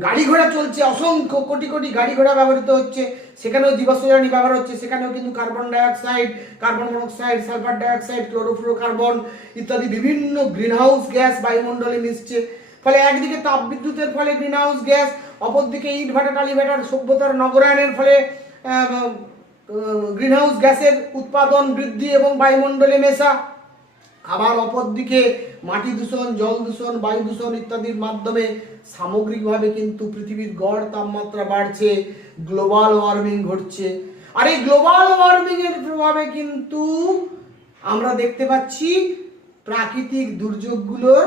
গাড়ি ঘোড়া চলছে, অসংখ্য কোটি কোটি গাড়ি ঘোড়া ব্যবহৃত হচ্ছে, সেখানেও জীবাশ্ম জ্বালানি ব্যবহার হচ্ছে, সেখানেও কিন্তু carbon dioxide, carbon monoxide, sulphur dioxide, chlorofluorocarbon ইত্যাদি বিভিন্ন গ্রিনহাউস গ্যাস বায়ুমণ্ডলে মিশছে। ফলে একদিকে তাপবিদ্যুতের ফলে গ্রিনহাউস গ্যাস, অপরদিকে ইট ভাটা টালিভাটার সভ্যতার নগরায়নের ফলে গ্রিনহাউস গ্যাসের উৎপাদন বৃদ্ধি এবং বায়ুমণ্ডলে মেশা। আবার অপরদিকে মাটি দূষণ, জল দূষণ, বায়ু দূষণ ইত্যাদির মাধ্যমে সামগ্রিকভাবে কিন্তু পৃথিবীর গড় তাপমাত্রা বাড়ছে, গ্লোবাল ওয়ার্মিং ঘটছে। আর এই গ্লোবাল ওয়ার্মিং এর প্রভাবে কিন্তু আমরা দেখতে পাচ্ছি প্রাকৃতিক দুর্যোগগুলোর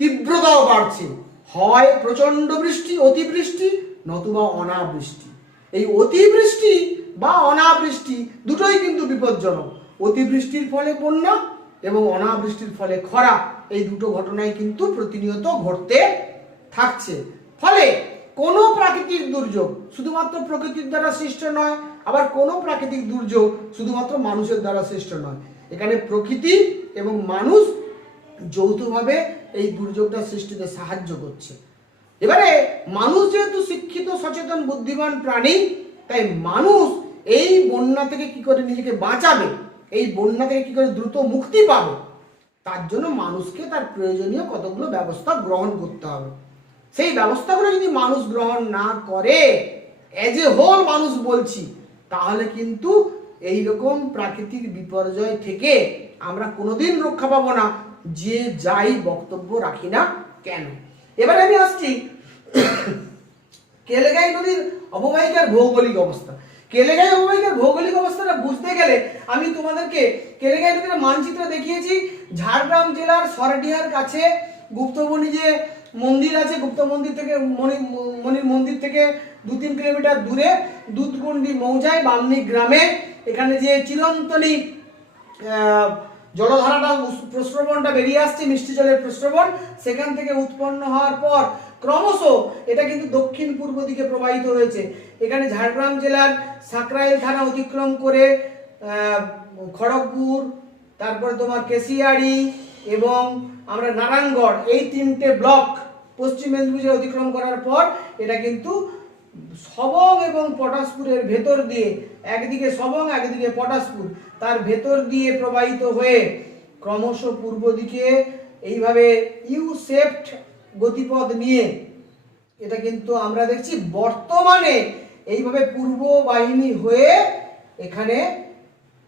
তীব্রতাও বাড়ছে। হয় প্রচণ্ড বৃষ্টি, অতিবৃষ্টি, নতুবা অনাবৃষ্টি। এই অতিবৃষ্টি বা অনাবৃষ্টি দুটোই কিন্তু বিপজ্জনক। অতিবৃষ্টির ফলে বন্যা এবং অনাবৃষ্টির ফলে খরা, এই দুটো ঘটনাই কিন্তু প্রতিনিয়ত ঘটতে থাকছে। ফলে কোনো প্রাকৃতিক দুর্যোগ শুধুমাত্র প্রকৃতির দ্বারা সৃষ্ট নয়, আবার কোনো প্রাকৃতিক দুর্যোগ শুধুমাত্র মানুষের দ্বারা সৃষ্ট নয়। এখানে প্রকৃতি এবং মানুষ যৌথভাবে এই দুর্যোগটা সৃষ্টিতে সাহায্য করছে। এবারে মানুষ যেহেতু শিক্ষিত, সচেতন, বুদ্ধিমান প্রাণী, তাই মানুষ এই বন্যা থেকে কি করে নিজেকে বাঁচাবে, এই বন্যা থেকে কি করে দ্রুত মুক্তি পাবে, তার জন্য মানুষকে তার প্রয়োজনীয় কতগুলো ব্যবস্থা গ্রহণ করতে হবে। সেই ব্যবস্থাগুলো যদি মানুষ গ্রহণ না করে, এজ এ হোল মানুষ বলছি, তাহলে কিন্তু এই রকম প্রাকৃতিক বিপর্যয় থেকে আমরা কোনোদিন রক্ষা পাবো না, যে যাই বক্তব্য রাখি না কেন। এবারে আমি আসছি কেলেগাই নদীর অববাহিকার ভৌগোলিক অবস্থা। কেলেগাই অববাহিকার ভৌগোলিক অবস্থাটা বুঝতে গেলে আমি তোমাদেরকে কেলেগাই নদীর মানচিত্র দেখিয়েছি। ঝাড়গ্রাম জেলার সরডিহার কাছে গুপ্তমণি যে মন্দির আছে, গুপ্ত মন্দির থেকে মণির মন্দির থেকে 2-3 কিলোমিটার দূরে দুধকুন্ডি মৌজায় বামনি গ্রামে এখানে যে চিরন্তনী জলধারাটা প্রস্রবণটা বেরিয়ে আসছে, মিষ্টি জলের প্রস্রবণ, সেখান থেকে উৎপন্ন হওয়ার পর ক্রমশ এটা কিন্তু দক্ষিণ পূর্ব দিকে প্রবাহিত হয়েছে। এখানে ঝাড়গ্রাম জেলার সাকরাইল থানা অতিক্রম করে খড়গপুর, তারপরে তোমার কেশিয়াড়ি এবং আমরা নারায়ণগড়, এই 3টে ব্লক পশ্চিম মেদিনীপুর জেলা অতিক্রম করার পর এটা কিন্তু সবং এবং পটাশপুরের ভেতর দিয়ে, একদিকে সবং একদিকে পটাশপুর, তার ভেতর দিয়ে প্রবাহিত হয়ে ক্রমশ পূর্ব দিকে এইভাবে ইউ শেপড গতিপথ নিয়ে এটা কিন্তু আমরা দেখছি বর্তমানে এইভাবে পূর্ব বাহিনী হয়ে এখানে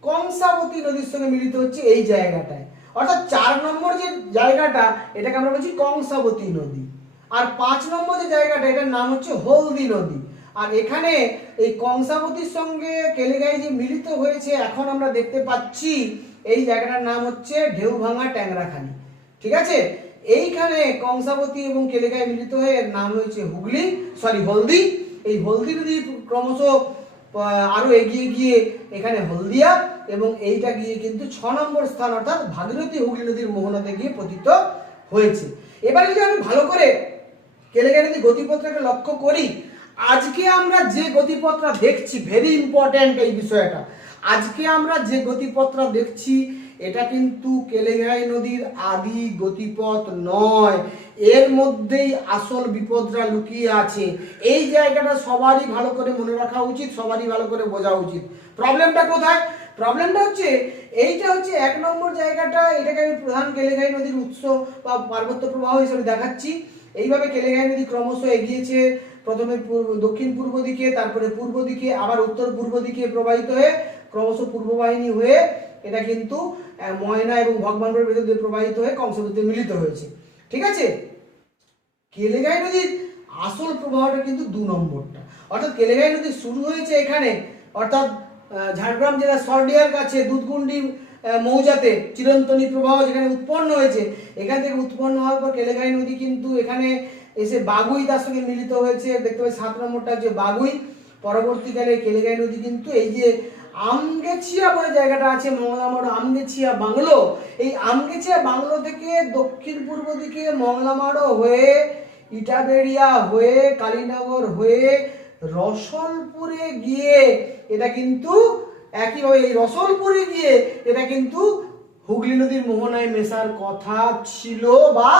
কংসাবতী নদীর সঙ্গে মিলিত হচ্ছে এই জায়গাটায়। অর্থাৎ 4 নম্বর যে জায়গাটা, এটাকে আমরা বলছি কংসাবতী নদী, আর 5 নম্বর যে জায়গাটা, এটার নাম হচ্ছে হলদি নদী। আর এখানে এই কংসাবতীর সঙ্গে কেলেগাই যে মিলিত হয়েছে, এখন আমরা দেখতে পাচ্ছি এই জায়গাটার নাম হচ্ছে ঢেউভাঙা ট্যাংরাখানি। ঠিক আছে, এইখানে কংসাবতী এবং কেলেগাই মিলিত হয়ে এর নাম হয়েছে হলদি। এই হলদি নদী ক্রমশ আরো এগিয়ে গিয়ে এখানে হলদিয়া, এবং এইটা গিয়ে কিন্তু 6 নম্বর স্থান অর্থাৎ ভাগীরথী হুগলি নদীর মোহনাতে গিয়ে পতিত হয়েছে। এবারে যদি আমি ভালো করে কেলেগাই নদীর গতিপথটাকে লক্ষ্য করি, আজকে আমরা যে গতিপথটা দেখছি, ভেরি ইম্পর্টেন্ট এই বিষয়টা, আজকে আমরা যে গতিপথটা দেখছি এটা কিন্তু কেলেগাই নদীর আদি গতিপথ নয়, এর মধ্যেই আসল বিপদটা লুকিয়ে আছে। এই জায়গাটা সবারই ভালো করে মনে রাখা উচিত, সবারই ভালো করে বোঝা উচিত। প্রবলেমটা কোথায়? প্রবলেমটা হচ্ছে এইটা হচ্ছে 1 নম্বর জায়গাটা, এটাকে আমি প্রধান কেলেগাই নদীর উৎস বা পার্বত্য প্রবাহ হিসেবে দেখাচ্ছি। এইভাবে কেলেগাই নদী ক্রমশ এগিয়েছে, প্রথমে দক্ষিণ পূর্ব দিকে, তারপরে পূর্ব দিকে, আবার উত্তর পূর্ব দিকে প্রবাহিত হয়ে ক্রমশ পূর্ব বাহিনী হয়ে এটা কিন্তু ময়না এবং ভগবানপুরের ভেতর দিয়ে প্রবাহিত হয়ে কংসাবতীতে মিলিত হয়েছে। ঠিক আছে, কেলেগাই নদীর আসল প্রবাহটা কিন্তু 2 নম্বরটা, অর্থাৎ কেলেগাই নদী শুরু হয়েছে এখানে, অর্থাৎ ঝাড়গ্রাম জেলার সরডিয়ার কাছে দুধকুন্ডি মৌজাতে চিরন্তনী প্রবাহ যেখানে উৎপন্ন হয়েছে, এখান থেকে উৎপন্ন হওয়ার পর কেলেঘাই নদী কিন্তু এখানে এসে বাগুই তার সঙ্গে মিলিত হয়েছে। দেখতে পাচ্ছি 7 নম্বরটা হচ্ছে বাগুই। পরবর্তীকালে কেলেঘাই নদী কিন্তু এই যে আমগেছিয়া বলে জায়গাটা আছে মংলামাড় আমগেছিয়া বাংলো, এই আমগেছিয়া বাংলো থেকে দক্ষিণ পূর্ব দিকে মংলামাড় হয়ে ইটাবেড়িয়া হয়ে কালীনগর হয়ে রসলপুরে গিয়ে এটা কিন্তু একইভাবে এই রসলপুরে গিয়ে এটা কিন্তু হুগলি নদীর মোহনায় মেশার কথা ছিল বা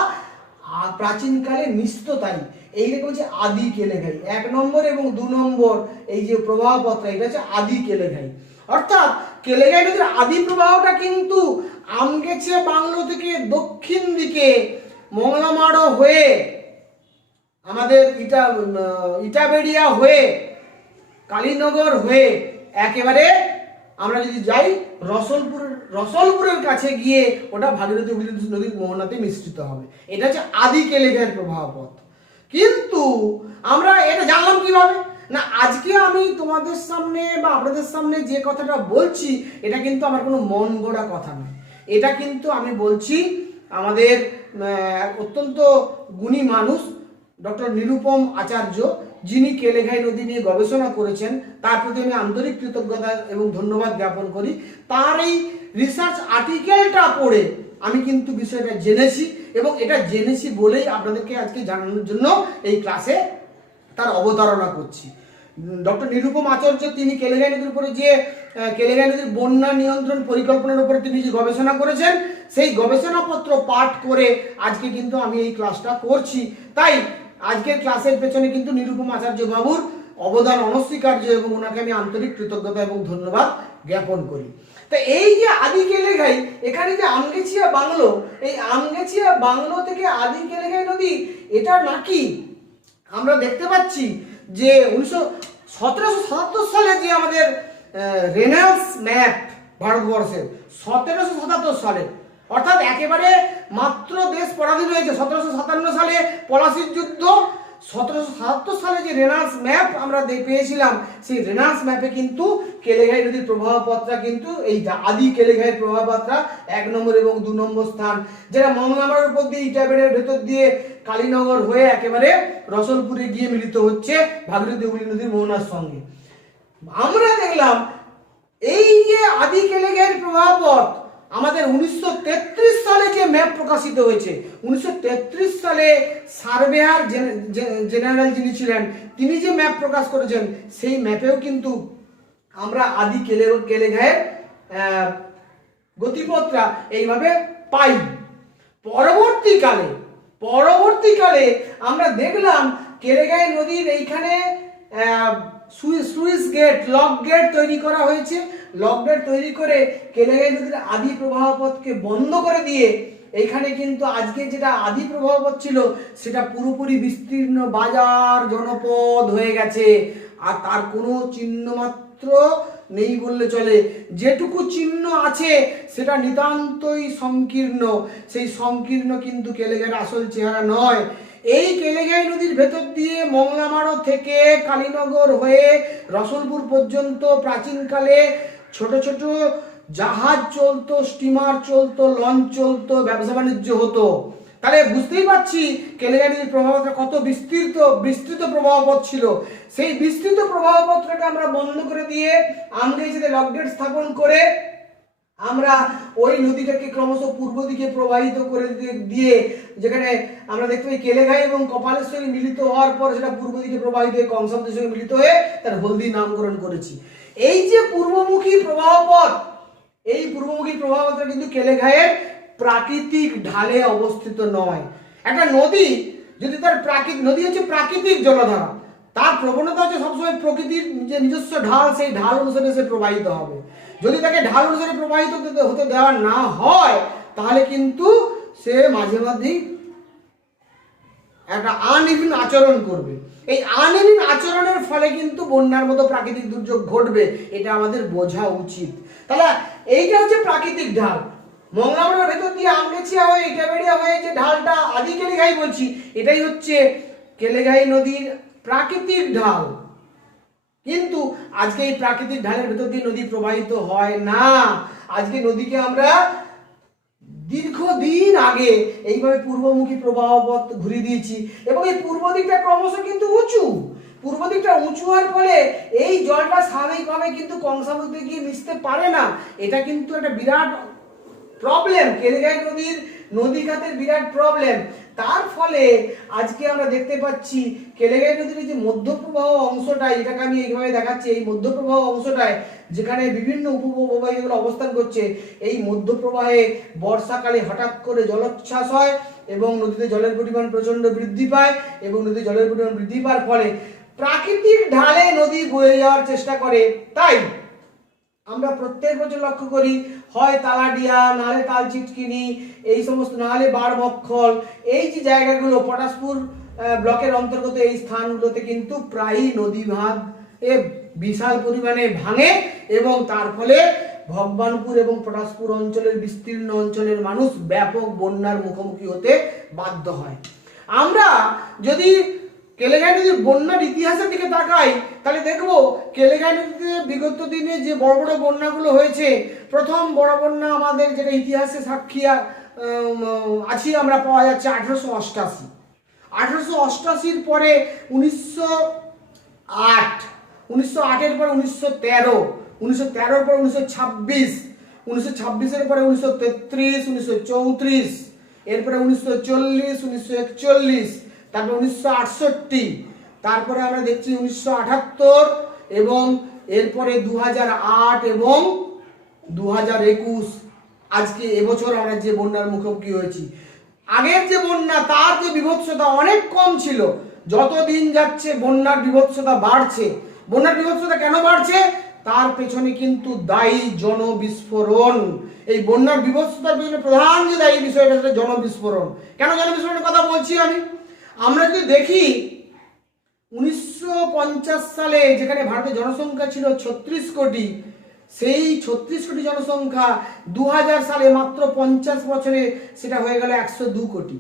প্রাচীনকালে মিশত। তাই এইরকম হচ্ছে আদি কেলেঘাই। 1 নম্বর এবং 2 নম্বর এই যে প্রবাহপত্র এটা হচ্ছে আদি কেলেঘাই। অর্থাৎ কেলেঘাই নদীর আদি প্রবাহটা কিন্তু আমগেছিয়া বাংলো থেকে দক্ষিণ দিকে মংলামাড় হয়ে আমাদের ইটাবেড়িয়া হয়ে কালীনগর হয়ে একেবারে আমরা যদি যাই রসলপুরের কাছে গিয়ে ওটা ভাগীরথী হুগলি নদীর মোহনাতে মিশ্রিত হবে। এটা হচ্ছে আদি কেলেঘাইয়ের প্রবাহ পথ। কিন্তু আমরা এটা জানলাম কিভাবে না, আজকে আমি তোমাদের সামনে বা আপনাদের সামনে যে কথাটা বলছি এটা কিন্তু আমার কোনো মন গড়া কথা নয়। এটা কিন্তু আমি বলছি আমাদের অত্যন্ত গুণী মানুষ ডক্টর নিরুপম আচার্য, যিনি কেলেঘাই নদী নিয়ে গবেষণা করেছেন, তার প্রতি আমি আন্তরিক কৃতজ্ঞতা এবং ধন্যবাদ জ্ঞাপন করি। তার এই রিসার্চ আর্টিকেলটা পড়ে আমি কিন্তু বিষয়টা জেনেছি এবং এটা জেনেছি বলেই আপনাদেরকে আজকে জানানোর জন্য এই ক্লাসে তার অবতারণা করছি। ডক্টর নিরুপম আচার্য তিনি কেলেঘাই নদীর উপরে যে কেলেঘাই নদীর বন্যা নিয়ন্ত্রণ পরিকল্পনার উপরে তিনি যে গবেষণা করেছেন, সেই গবেষণাপত্র পাঠ করে আজকে কিন্তু আমি এই ক্লাসটা করছি। তাই আজকের ক্লাসের পেছনে কিন্তু নিরুপম আচার্য বাবুর অবদান অনস্বীকার্য এবং ওনাকে আমি আন্তরিক কৃতজ্ঞতা এবং ধন্যবাদ জ্ঞাপন করি। তো এই যে আদি কেলেঘাই, এখানে যে আমগেছিয়া বাংলো, এই আমগেছিয়া বাংলো থেকে আদি কেলেঘাই নদী এটা নাকি আমরা দেখতে পাচ্ছি যে 1777 সালে যে আমাদের রেনাল্ডস ম্যাপ ভারতবর্ষের 1777 সালে, অর্থাৎ একেবারে মাত্র দেশ পরাধীন হয়েছে 1757 সালে পলাশির যুদ্ধ। 1777 সালে যে রেনাল্ডস ম্যাপ আমরা পেয়েছিলাম, সেই রেনাল্ডস ম্যাপে কিন্তু কেলেঘাই নদীর প্রবাহপত্রা কিন্তু এইটা আদি কেলেঘাইয়ের প্রবাহপত্রা 1 নম্বর এবং 2 নম্বর স্থান, যেটা মংলামাড়ার উপর দিয়ে ইটাবেড়ের ভেতর দিয়ে কালীনগর হয়ে একেবারে রসলপুরে গিয়ে মিলিত হচ্ছে ভাগীরথী হুগলি নদীর মোহনার সঙ্গে। আমরা দেখলাম এই যে আদি কেলেঘাইয়ের প্রবাহপথ আমাদের 1933 সালে যে ম্যাপ প্রকাশিত হয়েছে, 1933 সালে সার্ভেয়ার জেনারেল যিনি ছিলেন তিনি যে ম্যাপ প্রকাশ করেছেন, সেই ম্যাপেও কিন্তু আমরা আদি কেলেঘাইয়ের গতিপথটা এইভাবে পাই। পরবর্তীকালে আমরা দেখলাম কেলেঘাই নদীর এইখানে সুইস গেট, লক গেট তৈরি করা হয়েছে। লক গেট তৈরি করে কেলেঘাই নদীর আদি প্রবাহপথকে বন্ধ করে দিয়ে এইখানে কিন্তু আজকে যেটা আদি প্রবাহপথ ছিল সেটা পুরোপুরি বিস্তীর্ণ বাজার জনপদ হয়ে গেছে, আর তার কোনো চিহ্ন মাত্র নেই বললে চলে। যেটুকু চিহ্ন আছে সেটা নিতান্তই সংকীর্ণ, সেই সংকীর্ণ কিন্তু কেলেঘাইয়ের আসল চেহারা নয়। এই কেলেঘাই নদীর ভেতর দিয়ে মংলামাড় থেকে কালীনগর হয়ে রসলপুর পর্যন্ত প্রাচীনকালে ছোট ছোট জাহাজ চলতো, স্টিমার চলতো, লঞ্চ চলতো, ব্যবসা বাণিজ্য হতো। তাহলে বুঝতেই পারছি কেলেঘাই নদীর প্রবাহটা কত বিস্তৃত প্রবাহপথ ছিল। সেই বিস্তৃত প্রবাহপথটাকে আমরা বন্ধ করে দিয়ে আমগেছিয়াতে লক গেট স্থাপন করে আমরা ওই নদীটাকে ক্রমশ পূর্ব দিকে প্রবাহিত করে দিয়ে, যেখানে আমরা দেখতে পাই কেলেঘাই এবং কপালের সঙ্গে মিলিত হওয়ার পর সেটা পূর্ব দিকে প্রবাহিত হয়ে কংসাবতীর সঙ্গে মিলিত হয়ে তার হলদি নামকরণ করেছি। এই যে পূর্বমুখী প্রবাহপথ, এই পূর্বমুখী প্রবাহপথটা কিন্তু কেলেঘাইয়ের প্রাকৃতিক ঢালে অবস্থিত নয়। একটা নদী যদি তার নদী হচ্ছে প্রাকৃতিক জলধারা, তার প্রবণতা হচ্ছে সবসময় প্রকৃতির যে নিজস্ব ঢাল, সেই ঢাল অনুসারে সে প্রবাহিত হবে। যদি তাকে ঢাল অনুসারে প্রবাহিত হতে দেওয়া না হয় তাহলে কিন্তু সে মাঝে মাঝেই একটা আনইভিন আচরণ করবে। এই আনইভিন আচরণের ফলে কিন্তু বন্যার মতো প্রাকৃতিক দুর্যোগ ঘটবে, এটা আমাদের বোঝা উচিত। তাহলে এইটা হচ্ছে প্রাকৃতিক ঢাল। মংলামাড়ার ভেতর দিয়ে আমগেছিয়া হয়ে ইটাবেড়িয়া হয়ে যে ঢালটা আদি কেলেঘাই বলছি, এটাই হচ্ছে কেলেঘাই নদীর প্রাকৃতিক ঢাল। কিন্তু আজকে এই প্রাকৃতিক ঢালের ভেতর দিয়ে নদী প্রবাহিত হয় না। আজকে নদীকে আমরা দীর্ঘদিন আগে এইভাবে পূর্বমুখী প্রবাহ পথ ঘুরিয়ে দিয়েছি এবং এই পূর্ব দিকটা ক্রমশ কিন্তু উঁচু। পূর্ব দিকটা উঁচু হওয়ার ফলে এই জলটা স্বাভাবিকভাবে কিন্তু কংসাবতীতে গিয়ে মিশতে পারে না। এটা কিন্তু একটা বিরাট প্রবলেম, কেলেঘাই নদীর নদীখাতের বিরাট প্রবলেম। তার ফলে আজকে আমরা দেখতে পাচ্ছি কেলেঘাই নদীর যে মধ্যপ্রবাহ অংশটাই, এটাকে আমি এইভাবে দেখাচ্ছি, এই মধ্যপ্রবাহ অংশটায় যেখানে বিভিন্ন উপপ্রবাহীগুলো অবস্থান করছে, এই মধ্যপ্রবাহে বর্ষাকালে হঠাৎ করে জলোচ্ছ্বাস হয় এবং নদীতে জলের পরিমাণ প্রচণ্ড বৃদ্ধি পায় এবং নদীতে জলের পরিমাণ বৃদ্ধি পাওয়ার ফলে প্রাকৃতিক ঢালে নদী বয়ে যাওয়ার চেষ্টা করে। তাই আমরা প্রত্যেক বছর লক্ষ্য করি, হয় তালাডিয়া, নাহলে তালচিটকিনি, এই সমস্ত, নাহলে বারবক্ষল, এই যে জায়গাগুলো পটাশপুর ব্লকের অন্তর্গত এই স্থানগুলোতে কিন্তু প্রায়ই নদী বাঁধ বিশাল পরিমাণে ভাঙে এবং তার ফলে ভগবানপুর এবং পটাশপুর অঞ্চলের বিস্তীর্ণ অঞ্চলের মানুষ ব্যাপক বন্যার মুখোমুখি হতে বাধ্য হয়। আমরা যদি কেলেঘাই নদীর বন্যার ইতিহাসের দিকে তাকাই তাহলে দেখব কেলেঘাই নদীতে বিগত দিনে যে বড় বড় বন্যাগুলো হয়েছে, প্রথম বড় বন্যা আমাদের যেটা ইতিহাসে সাক্ষী আছি আমরা পাওয়া যাচ্ছে 1888। 1888-র পরে 1908, 1908-এর পরে 1913, 1913-র পরে 1926, 1926-এর পরে 1933, 1934, এরপরে 1940, 1941, তারপর 1968, তারপরে আমরা দেখছি 1978 এবং এরপরে 2008 এবং 2021, আজকে এবছর আমরা যে বন্যার মুখোমুখি হয়েছি। আগের যে বন্যা তার যে বিভৎসতা অনেক কম ছিল, যত দিন যাচ্ছে বন্যার বিভৎসতা বাড়ছে। বন্যার বিভৎসতা কেন বাড়ছে? তার পেছনে কিন্তু দায়ী জনবিস্ফোরণ। এই বন্যার বিভৎসতার পেছনে প্রধান যে দায়ী বিষয়টা সেটা জনবিস্ফোরণ। কেন জনবিস্ফোরণের কথা বলছি আমরা যদি দেখি 1950 সালে যেখানে ভারতের জনসংখ্যা ছিল 36 কোটি, সেই 36 কোটি জনসংখ্যা 2000 সালে মাত্র 50 বছরে সেটা হয়ে গেল 102 কোটি।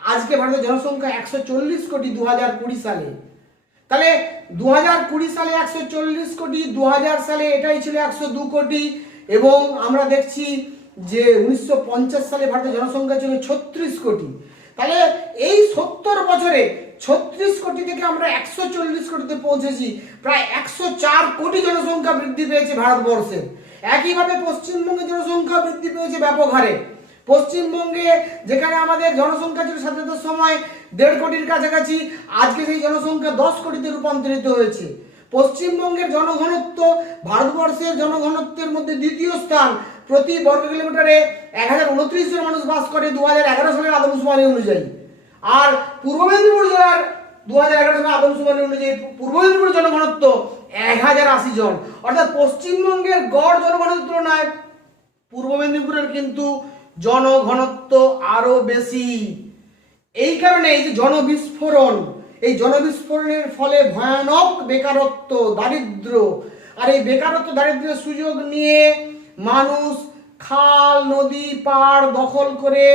আজকে ভারতের জনসংখ্যা 140 কোটি 2020 সালে। তাহলে 2020 সালে 140 কোটি, 2000 সালে এটাই ছিল 102 কোটি এবং আমরা দেখছি যে 1950 সালে ভারতের জনসংখ্যা ছিল 36 কোটি। তাহলে এই 70 বছরে 36 কোটি থেকে আমরা 140 কোটিতে পৌঁছেছি, প্রায় 104 কোটি জনসংখ্যা বৃদ্ধি পেয়েছে ভারতবর্ষে। একইভাবে পশ্চিমবঙ্গের জনসংখ্যা বৃদ্ধি পেয়েছে ব্যাপক হারে। পশ্চিমবঙ্গে যেখানে আমাদের জনসংখ্যা ছিল স্বাধীনতার সময় 1.5 কোটির কাছাকাছি, আজকে সেই জনসংখ্যা 10 কোটিতে রূপান্তরিত হয়েছে। পশ্চিমবঙ্গের জনঘনত্ব ভারতবর্ষের জনঘনত্বের মধ্যে দ্বিতীয় স্থান। প্রতি বর্গ কিলোমিটারে 1029 জন মানুষ বাস করে 2011 সালের আদমশুমারি অনুযায়ী। আর পূর্ব মেদিনীপুর জেলার 2011 সালের আদমশুমারি অনুযায়ী পূর্ব মেদিনীপুর জনঘনত্ব 1080 জন। অর্থাৎ পশ্চিমবঙ্গের গড় জনঘনত্বের তুলনায় পূর্ব মেদিনীপুরের কিন্তু জনঘনত্ব আরো বেশি। এই কারণে এই যে জনবিস্ফোরণ, এই জনবিস্ফোরণের ফলে ভয়ানক বেকারত্ব, দারিদ্র, আর এই বেকারত্ব দারিদ্রের সুযোগ নিয়ে মানুষ খাল, নদী, পাড় দখল করে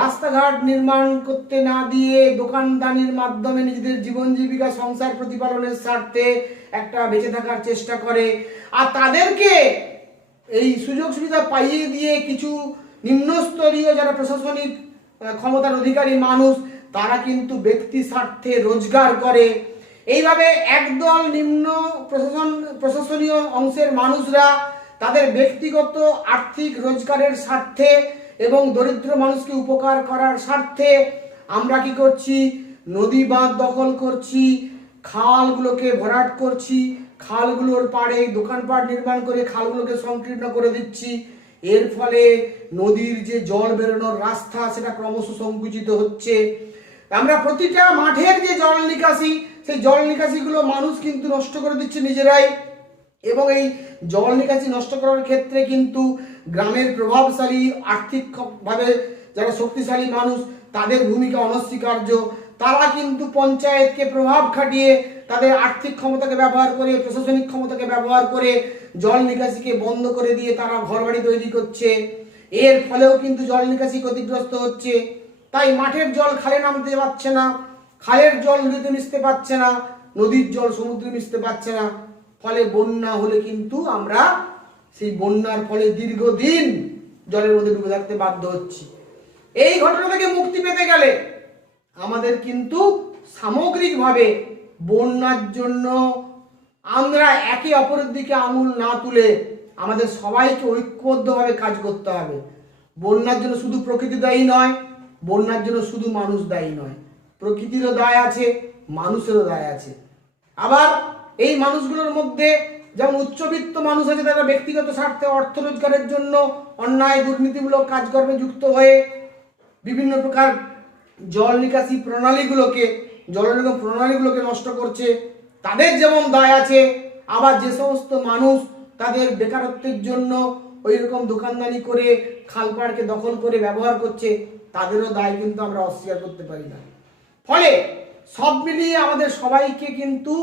রাস্তাঘাট নির্মাণ করতে না দিয়ে দোকানদানির মাধ্যমে নিজেদের জীবন জীবিকা সংসার প্রতিপালনের স্বার্থে একটা বেঁচে থাকার চেষ্টা করে। আর তাদেরকে এই সুযোগ সুবিধা পাইয়ে দিয়ে কিছু নিম্নস্তরীয় যারা প্রশাসনিক ক্ষমতার অধিকারী মানুষ, তারা কিন্তু ব্যক্তি স্বার্থে রোজগার করে। এইভাবে একদল নিম্ন প্রশাসনীয় অংশের মানুষরা তাদের ব্যক্তিগত আর্থিক রোজগারের স্বার্থে এবং দরিদ্র মানুষকে উপকার করার স্বার্থে আমরা কি করছি? নদী বাঁধ দখল করছি, খালগুলোকে ভরাট করছি, খালগুলোর পাড়ে দোকানপাট নির্মাণ করে খালগুলোকে সংকীর্ণ করে দিচ্ছি। এর ফলে নদীর যে জল বেরোনোর রাস্তা সেটা ক্রমশ সংকুচিত হচ্ছে। আমরা প্রতিটা মাঠের যে জল নিকাশি, সেই জল নিকাশিগুলো মানুষ কিন্তু নষ্ট করে দিচ্ছে নিজেরাই। এবং এই জল নিকাশি নষ্ট করার ক্ষেত্রে কিন্তু গ্রামের প্রভাবশালী আর্থিকভাবে যারা শক্তিশালী মানুষ তাদের ভূমিকা অনস্বীকার্য। তারা কিন্তু পঞ্চায়েতকে প্রভাব খাটিয়ে তাদের আর্থিক ক্ষমতাকে ব্যবহার করে, প্রশাসনিক ক্ষমতাকে ব্যবহার করে জল নিকাশিকে বন্ধ করে দিয়ে তারা ঘরবাড়ি তৈরি করছে। এর ফলেও কিন্তু জল নিকাশি ক্ষতিগ্রস্ত হচ্ছে। তাই মাঠের জল খালে নামতে পারছে না, খালের জল নদীতে মিশতে পারছে না, নদীর জল সমুদ্রে মিশতে পারছে না। ফলে বন্যা হলে কিন্তু আমরা সেই বন্যার ফলে দীর্ঘদিন জলের মধ্যে ডুবে থাকতে বাধ্য হচ্ছি। এই ঘটনা থেকে মুক্তি পেতে গেলে আমাদের কিন্তু সামগ্রিকভাবে বন্যার জন্য আমরা একে অপরের দিকে আঙুল না তুলে আমাদের সবাইকে ঐক্যবদ্ধভাবে কাজ করতে হবে। বন্যার জন্য শুধু প্রকৃতি দায়ী নয়, বন্যার জন্য শুধু মানুষ দায়ী নয়, প্রকৃতিরও দায় আছে, মানুষেরও দায় আছে। আবার এই মানুষগুলোর মধ্যে যেমন উচ্চবিত্ত মানুষ আছে, তারা ব্যক্তিগত স্বার্থে অর্থ রোজগারের জন্য অন্যায় দুর্নীতিমূলক কাজকর্মে যুক্ত হয়ে বিভিন্ন প্রকার জল নিকাশি প্রণালীগুলোকে, জল নিগম প্রণালীগুলোকে নষ্ট করছে, তাদের যেমন দায় আছে। আবার যে সমস্ত মানুষ তাদের বেকারত্বের জন্য ওই রকম দোকানদানি করে খালপাড়কে দখল করে ব্যবহার করছে, তাদেরও দায় কিন্তু আমরা অস্বীকার করতে পারি না। ফলে সব মিলিয়ে আমাদের সবাইকে কিন্তু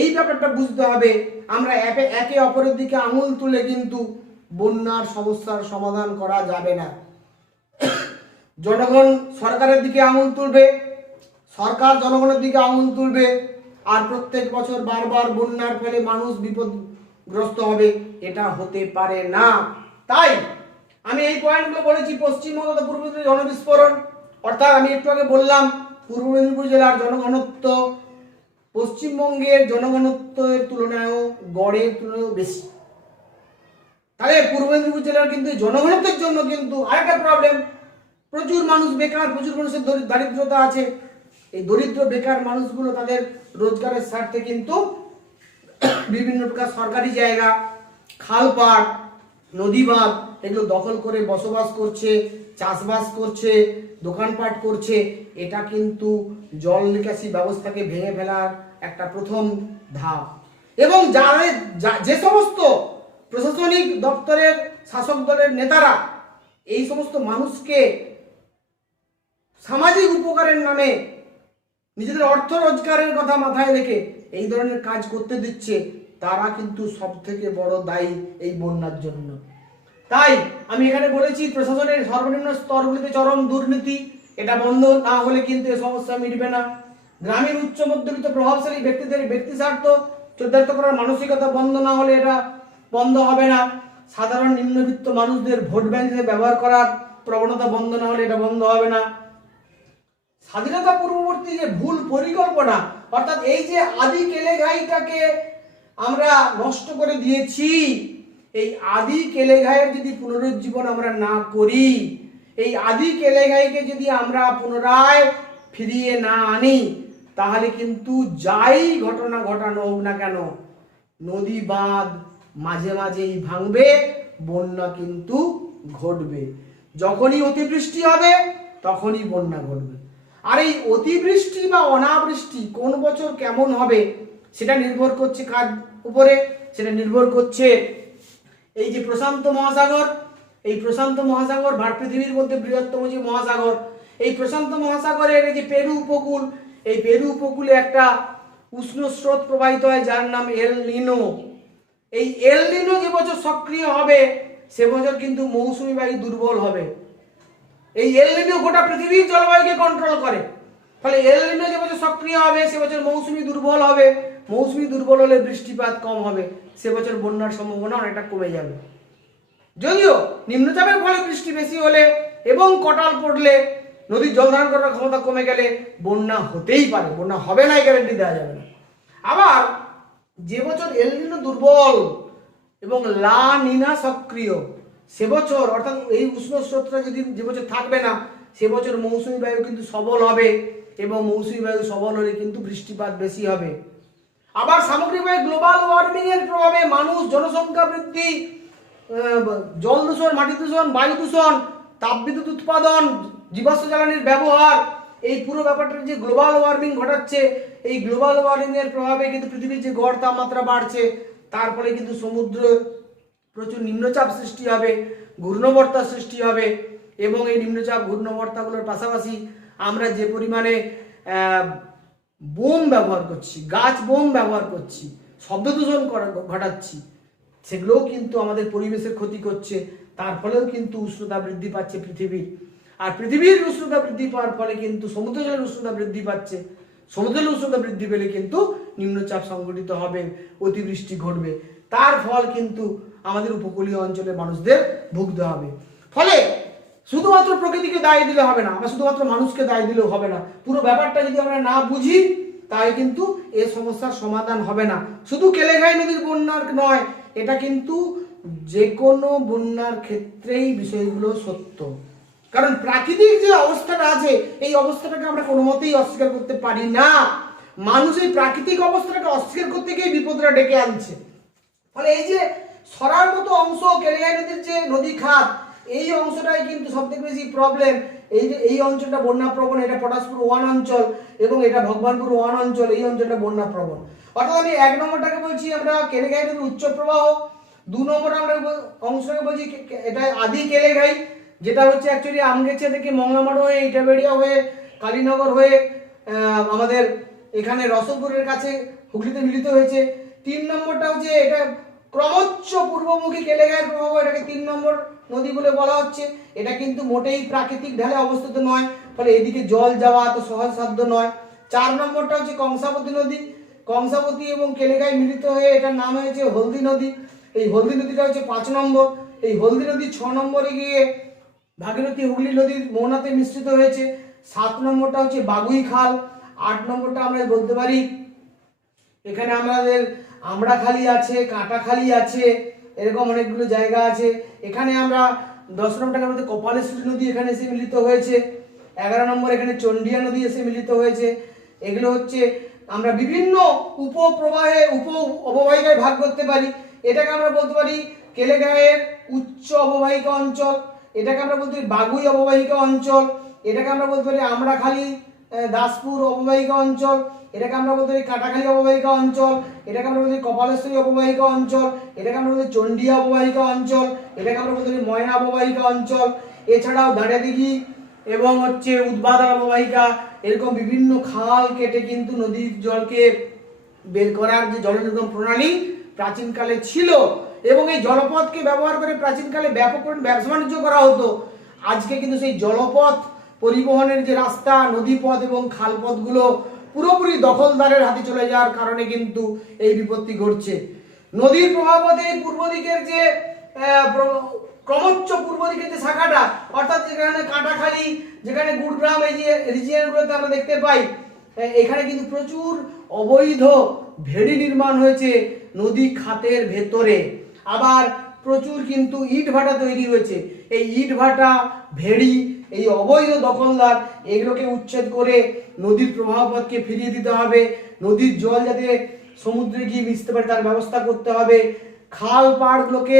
এই ব্যাপারটা বুঝতে হবে, আমরা একে অপরের দিকে আঙুল তুলে কিন্তু বন্যার সমস্যার সমাধান করা যাবে না। জনগণ সরকারের দিকে আঙুল তুলবে, সরকার জনগণের দিকে আঙুল তুলবে, আর প্রত্যেক বছর বারবার বন্যার ফলে মানুষ বিপদগ্রস্ত হবে, এটা হতে পারে না। তাই আমি এই পয়েন্টগুলো বলেছি। পশ্চিমবঙ্গ তথা পূর্ব মেদিনীপুর জনবিস্ফোরণ, অর্থাৎ আমি একটু আগে বললাম পূর্ব মেদিনীপুর জেলার জনঘনত্ব পশ্চিমবঙ্গের জনঘনত্বের তুলনায়ও গড়ের তুলনায়ও বেশি। তাহলে পূর্ব মেদিনীপুর জেলার কিন্তু জনঘনত্বের জন্য কিন্তু আরেকটা প্রবলেম, প্রচুর মানুষ বেকার, প্রচুর মানুষের দারিদ্রতা আছে। এই দরিদ্র বেকার মানুষগুলো তাদের রোজগারের স্বার্থে কিন্তু বিভিন্ন প্রকার সরকারি জায়গা, খালপাড়, নদী বাঁধ এগুলো দখল করে বসবাস করছে, চাষবাস করছে, দোকানপাট করছে। এটা কিন্তু জল নিকাশি ব্যবস্থাকে ভেঙে ফেলার একটা প্রথম ধাপ। এবং যে সমস্ত প্রশাসনিক দপ্তরের শাসক দলের নেতারা এই সমস্ত মানুষকে সামাজিক উপকারের নামে নিজেদের অর্থ রোজগারের কথা মাথায় রেখে এই ধরনের কাজ করতে দিচ্ছে, তারা কিন্তু সব থেকে বড় দায়ী এই বন্যার জন্য। তাই আমি এখানে বলেছি প্রশাসনের সর্বনিম্ন স্তরগুলিতে চরম দুর্নীতি, এটা বন্ধ না হলে কিন্তু এই সমস্যা মিটবে না। গ্রামীণ উচ্চ মধ্যবিত্ত প্রভাবশালী ব্যক্তিদের ব্যক্তি স্বার্থ চরিতার্থ করার মানসিকতা বন্ধ না হলে এটা বন্ধ হবে না। সাধারণ নিম্নবিত্ত মানুষদের ভোট ব্যাংক হিসেবে ব্যবহার করার প্রবণতা বন্ধ না হলে এটা বন্ধ হবে না। স্বাধীনতা পূর্ববর্তী যে ভুল পরিকল্পনা, অর্থাৎ এই যে আদি কেলেঘাইটাকে আমরা নষ্ট করে দিয়েছি, এই আদি কেলেঘাইয়ের যদি পুনরুজ্জীবন আমরা না করি, এই আদি কেলেঘাইকে যদি আমরা পুনরায় ফিরিয়ে না আনি, তাহলে কিন্তু যাই ঘটনা ঘটানো হোক না কেন, নদী বাঁধ মাঝে মাঝেই ভাঙবে, বন্যা কিন্তু ঘটবে। যখনই অতিবৃষ্টি হবে তখনই বন্যা ঘটবে। আর এই অতিবৃষ্টি বা অনাবৃষ্টি কোন বছর কেমন হবে সেটা নির্ভর করছে কার উপরে? সেটা নির্ভর করছে এই যে প্রশান্ত মহাসাগর, এই প্রশান্ত মহাসাগর পৃথিবীর মধ্যে বৃহত্তম যে মহাসাগর, এই প্রশান্ত মহাসাগরের এই যে পেরু উপকূল, এই পেরু উপকূলে একটা উষ্ণ স্রোত প্রবাহিত হয় যার নাম এল নিনো। এই এল নিনো যে বছর সক্রিয় হবে সে বছর কিন্তু মৌসুমী বায়ু দুর্বল হবে। এই এল নিনো গোটা পৃথিবীর জলবায়ুকে কন্ট্রোল করে। ফলে এল নিনো যে বছর সক্রিয় হবে সে বছর মৌসুমী দুর্বল হবে, মৌসুমী দুর্বল হলে বৃষ্টিপাত কম হবে, সে বছর বন্যার সম্ভাবনা অনেকটা কমে যাবে। যদিও নিম্নচাপের ফলে বৃষ্টি বেশি হলে এবং কটাল পড়লে, নদীর জল ধারণ করার ক্ষমতা কমে গেলে বন্যা হতেই পারে, বন্যা হবে না এই গ্যারান্টি দেওয়া যাবে না। আবার যে বছর এল নিনো দুর্বল এবং লা নিনা সক্রিয় সে বছর, অর্থাৎ এই উষ্ণ স্রোতটা যদি যে বছর থাকবে না সে বছর মৌসুমী বায়ু কিন্তু সবল হবে, এবং মৌসুমী বায়ু সবল হলে কিন্তু বৃষ্টিপাত বেশি হবে। আবার সামগ্রিকভাবে গ্লোবাল ওয়ার্মিং এর প্রভাবে মানুষ, জনসংখ্যা বৃদ্ধি, জল দূষণ, মাটি দূষণ, বায়ু দূষণ, তাপবিদ্যুৎ উৎপাদন, জীবাশ্ম জ্বালানির ব্যবহার, এই পুরো ব্যাপারটা যে গ্লোবাল ওয়ার্মিং ঘটাচ্ছে, এই গ্লোবাল ওয়ার্মিং এর প্রভাবে কিন্তু পৃথিবীর যে গড় তাপমাত্রা বাড়ছে, তার ফলে কিন্তু সমুদ্রে প্রচুর নিম্নচাপ সৃষ্টি হবে, ঘূর্ণবর্তা সৃষ্টি হবে। এবং এই নিম্নচাপ ঘূর্ণবর্তাগুলোর পাশাপাশি আমরা যে পরিমাণে বোম ব্যবহার করছি, গাছ বোম ব্যবহার করছি, শব্দ দূষণ ঘটাচ্ছি, সেগুলোও কিন্তু আমাদের পরিবেশের ক্ষতি করছে। তার ফলেও কিন্তু উষ্ণতা বৃদ্ধি পাচ্ছে পৃথিবীর। আর পৃথিবীর উষ্ণতা বৃদ্ধি পাওয়ার ফলে কিন্তু সমুদ্র জলের উষ্ণতা বৃদ্ধি পাচ্ছে। সমুদ্রের উষ্ণতা বৃদ্ধি পেলে কিন্তু নিম্নচাপ সংঘটিত হবে, অতিবৃষ্টি ঘটবে, তার ফল কিন্তু আমাদের উপকূলীয় অঞ্চলের মানুষদের ভুগতে হবে। ফলে শুধুমাত্র প্রকৃতিকে দায়ী দিলে হবে না, বা শুধুমাত্র মানুষকে দায়ী দিলেও হবে না। পুরো ব্যাপারটা যদি আমরা না বুঝি তাহলে কিন্তু এই সমস্যার সমাধান হবে না। শুধু কেলেঘাই নদীর বন্যার নয়, এটা কিন্তু যে কোনো বন্যার ক্ষেত্রেই বিষয়গুলো সত্য। কারণ প্রাকৃতিক যে অবস্থাটা আছে এই অবস্থাটাকে আমরা কোনো মতেই অস্বীকার করতে পারি না। মানুষ এই প্রাকৃতিক অবস্থাটাকে অস্বীকার করতে গিয়ে বিপদটা ডেকে আনছে। ফলে এই যে সরার মতো অংশ কেলেঘাই নদীর যে নদী খাত, এই অংশটাই কিন্তু সবথেকে বেশি প্রবলেম। এই যে এই অঞ্চলটা বন্যা প্রবণ, এটা পটাশপুর 1 অঞ্চল এবং এটা ভগবানপুর 1 অঞ্চল, এই অঞ্চলটা বন্যা প্রবণ। অর্থাৎ আমি 1 নম্বরটাকে বলছি আমরা কেলেঘাই নদীর উচ্চ প্রবাহ, 2 নম্বর আমরা অংশটাকে বলছি এটা আদি কেলেঘাই, যেটা হচ্ছে অ্যাকচুয়ালি আমগেছা থেকে মংলামাড় হয়ে ইটাবেড়িয়া হয়ে কালীনগর হয়ে আমাদের এখানে রসদপুরের কাছে হুগলিতে মিলিত হয়েছে। 3 নম্বরটা হচ্ছে এটা ক্রমচ্ছ পূর্বমুখী কেলেঘাইয়ের প্রভাব, এটাকে 3 নম্বর নদী বলে বলা হচ্ছে। এটা কিন্তু মোটেই প্রাকৃতিক ঢালে অবস্থিত নয়, ফলে এদিকে জল যাওয়া তো সহজসাধ্য নয়। 4 নম্বরটা হচ্ছে কংসাবতী নদী, কংসাবতী এবং কেলেঘাই মিলিত হয়ে এটার নাম হয়েছে হলদি নদী। এই হলদি নদীটা হচ্ছে 5 নম্বর। এই হলদি নদী 6 নম্বরে গিয়ে ভাগীরথী হুগলি নদীর মোহনাতে মিশ্রিত হয়েছে। 7 নম্বরটা হচ্ছে বাগুই খাল। 8 নম্বরটা আমরা বলতে পারি এখানে আমাদের আমড়াখালি আছে, কাঁটাখালি আছে, এরকম অনেকগুলো জায়গা আছে। এখানে আমরা 10 নম্বরটাকে আমাদের কপালেশ্বরী নদী এখানে এসে মিলিত হয়েছে। 11 নম্বর এখানে চন্ডিয়া নদী এসে মিলিত হয়েছে। এগুলো হচ্ছে আমরা বিভিন্ন উপপ্রবাহে উপ অববাহিকায় ভাগ করতে পারি। এটাকে আমরা বলতে পারি কেলেঘাইয়ের উচ্চ অববাহিকা অঞ্চল, এটাকে আমরা বলতে পারি বাগুই অববাহিকা অঞ্চল, এটাকে আমরা বলতে পারি আমড়াখালি দাসপুর অববাহিকা অঞ্চল, এটাকে আমরা বলতে পারি কাটাখালী অববাহিকা অঞ্চল, এটাকে আমরা বলতে পারি কপালেশ্বরী অববাহিকা অঞ্চল, এটাকে আমরা বলতে পারি চন্ডিয়া অববাহিকা অঞ্চল, এটাকে আমরা বলতে পারি ময়না অববাহিকা অঞ্চল। এছাড়াও দাঁড়াদিঘি এবং হচ্ছে উদ্বাদা অববাহিকা, এরকম বিভিন্ন খাল কেটে কিন্তু নদীর জলকে বের করার যে জল নির্গম প্রণালী প্রাচীনকালে ছিল এবং এই জলপথকে ব্যবহার করে প্রাচীনকালে ব্যাপক ব্যবসা বাণিজ্য করা হতো। আজকে কিন্তু সেই জলপথ পরিবহনের যে রাস্তা, নদীপথ এবং খালপথগুলো পুরোপুরি দখলদারের হাতে চলে যাওয়ার কারণে কিন্তু এই বিপত্তি ঘটছে। নদীর প্রবাহপথে পূর্ব দিকের যে ক্রমচ্ছ পূর্ব দিকের যে শাখাটা, অর্থাৎ যেখানে কাঁটাখালী, যেখানে গুড়গ্রাম, এই যে রিজিয়নগুলোতে আমরা দেখতে পাই, এখানে কিন্তু প্রচুর অবৈধ ভেড়ি নির্মাণ হয়েছে নদী খাতের ভেতরে। আবার প্রচুর কিন্তু ইট ভাটা তৈরি হয়েছে। এই ইট ভাটা, ভেড়ি, এই অবৈধ দখলদার, এগুলোকে উচ্ছেদ করে নদীর প্রবাহপথকে ফিরিয়ে দিতে হবে। নদীর জল যাতে সমুদ্রে গিয়ে মিশতে পারে তার ব্যবস্থা করতে হবে। খাল পাড়গুলোকে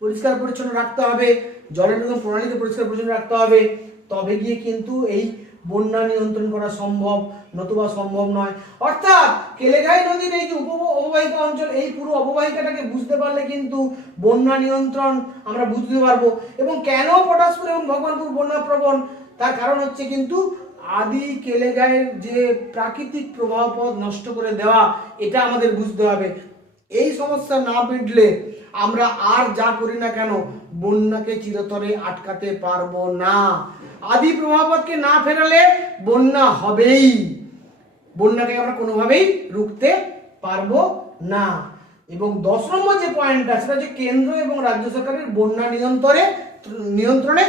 পরিষ্কার পরিচ্ছন্ন রাখতে হবে, জলের নির্গম প্রণালীকে পরিষ্কার পরিচ্ছন্ন রাখতে হবে। তবে গিয়ে কিন্তু এই বন্যা নিয়ন্ত্রণ করা সম্ভব, নতুবা সম্ভব নয়। অর্থাৎ কেলেঘাই নদীর এই যে অববাহিকা অঞ্চল, এই পুরো অববাহিকাটাকে বুঝতে পারলে কিন্তু বন্যা নিয়ন্ত্রণ আমরা বুঝতে পারবো। এবং কেন পটাশপুর এবং ভগবানপুর বন্যা প্রবণ, তার কারণ হচ্ছে কিন্তু আদি কেলেঘাইয়ের যে প্রাকৃতিক প্রবাহপথ নষ্ট করে দেওয়া, এটা আমাদের বুঝতে হবে। এই সমস্যা না মিটলে আমরা আর যা করি না কেন বন্যাকে চিরতরে আটকাতে পারবো না। আদি প্রবাহপথকে না ফেরালে বন্যা হবেই, বন্যাকে আমরা কোনোভাবেই রুখতে পারবো না। এবং 10 নম্বর যে পয়েন্টটা, সেটা হচ্ছে কেন্দ্র এবং রাজ্য সরকারের বন্যা নিয়ন্ত্রণে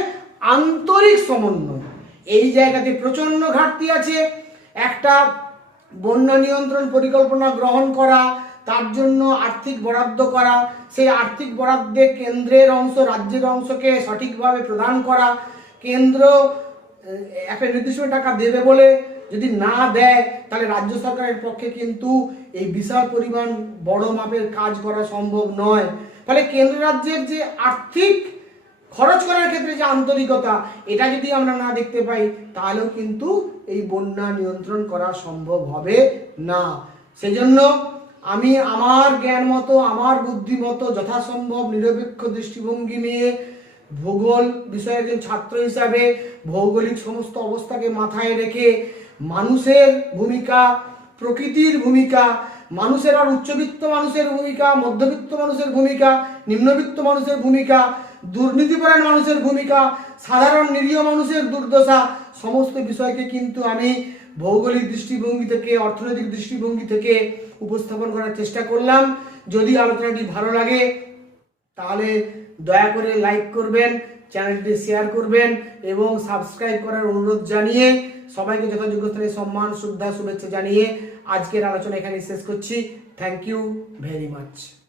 আন্তরিক সমন্বয়। এই জায়গাতে প্রচন্ড ঘাটতি আছে। একটা বন্যা নিয়ন্ত্রণ পরিকল্পনা গ্রহণ করা, তার জন্য আর্থিক বরাদ্দ করা, সেই আর্থিক বরাদ্দে কেন্দ্রের অংশ রাজ্যের অংশকে সঠিকভাবে প্রদান করা, কেন্দ্র একটা নির্দিষ্ট টাকা দেবে বলে যদি না দেয় তাহলে রাজ্য সরকারের পক্ষে কিন্তু এই বিশাল পরিমাণ বড় মাপের কাজ করা সম্ভব নয়। ফলে কেন্দ্র রাজ্যের যে আর্থিক খরচ করার ক্ষেত্রে যে আন্তরিকতা, এটা যদি আমরা না দেখতে পাই তাহলেও কিন্তু এই বন্যা নিয়ন্ত্রণ করা সম্ভব হবে না। সেজন্য আমি আমার জ্ঞান মতো, আমার বুদ্ধি মতো যথাসম্ভব নিরপেক্ষ দৃষ্টিভঙ্গি নিয়ে ভূগোল বিষয়ের একজন ছাত্র হিসাবে ভৌগোলিক সমস্ত অবস্থাকে মাথায় রেখে মানুষের ভূমিকা, প্রকৃতির ভূমিকা, মানুষের আর উচ্চবিত্ত মানুষের ভূমিকা, মধ্যবিত্ত মানুষের ভূমিকা, নিম্নবিত্ত মানুষের ভূমিকা, দুর্নীতিপরায়ণ মানুষের ভূমিকা, সাধারণ নিরীহ মানুষের দুর্দশা, সমস্ত বিষয়কে কিন্তু আমি ভৌগোলিক দৃষ্টিভঙ্গি থেকে, অর্থনৈতিক দৃষ্টিভঙ্গি থেকে উপস্থাপন করার চেষ্টা করলাম। যদি আলোচনাটি ভালো লাগে তাহলে দয়া করে লাইক করবেন, চ্যানেলটি শেয়ার করবেন এবং সাবস্ক্রাইব করার অনুরোধ জানিয়ে সবাইকে যথাযোগ্য স্থানে সম্মান, শ্রদ্ধা, শুভেচ্ছা জানিয়ে আজকের আলোচনা এখানে শেষ করছি। Thank you very much.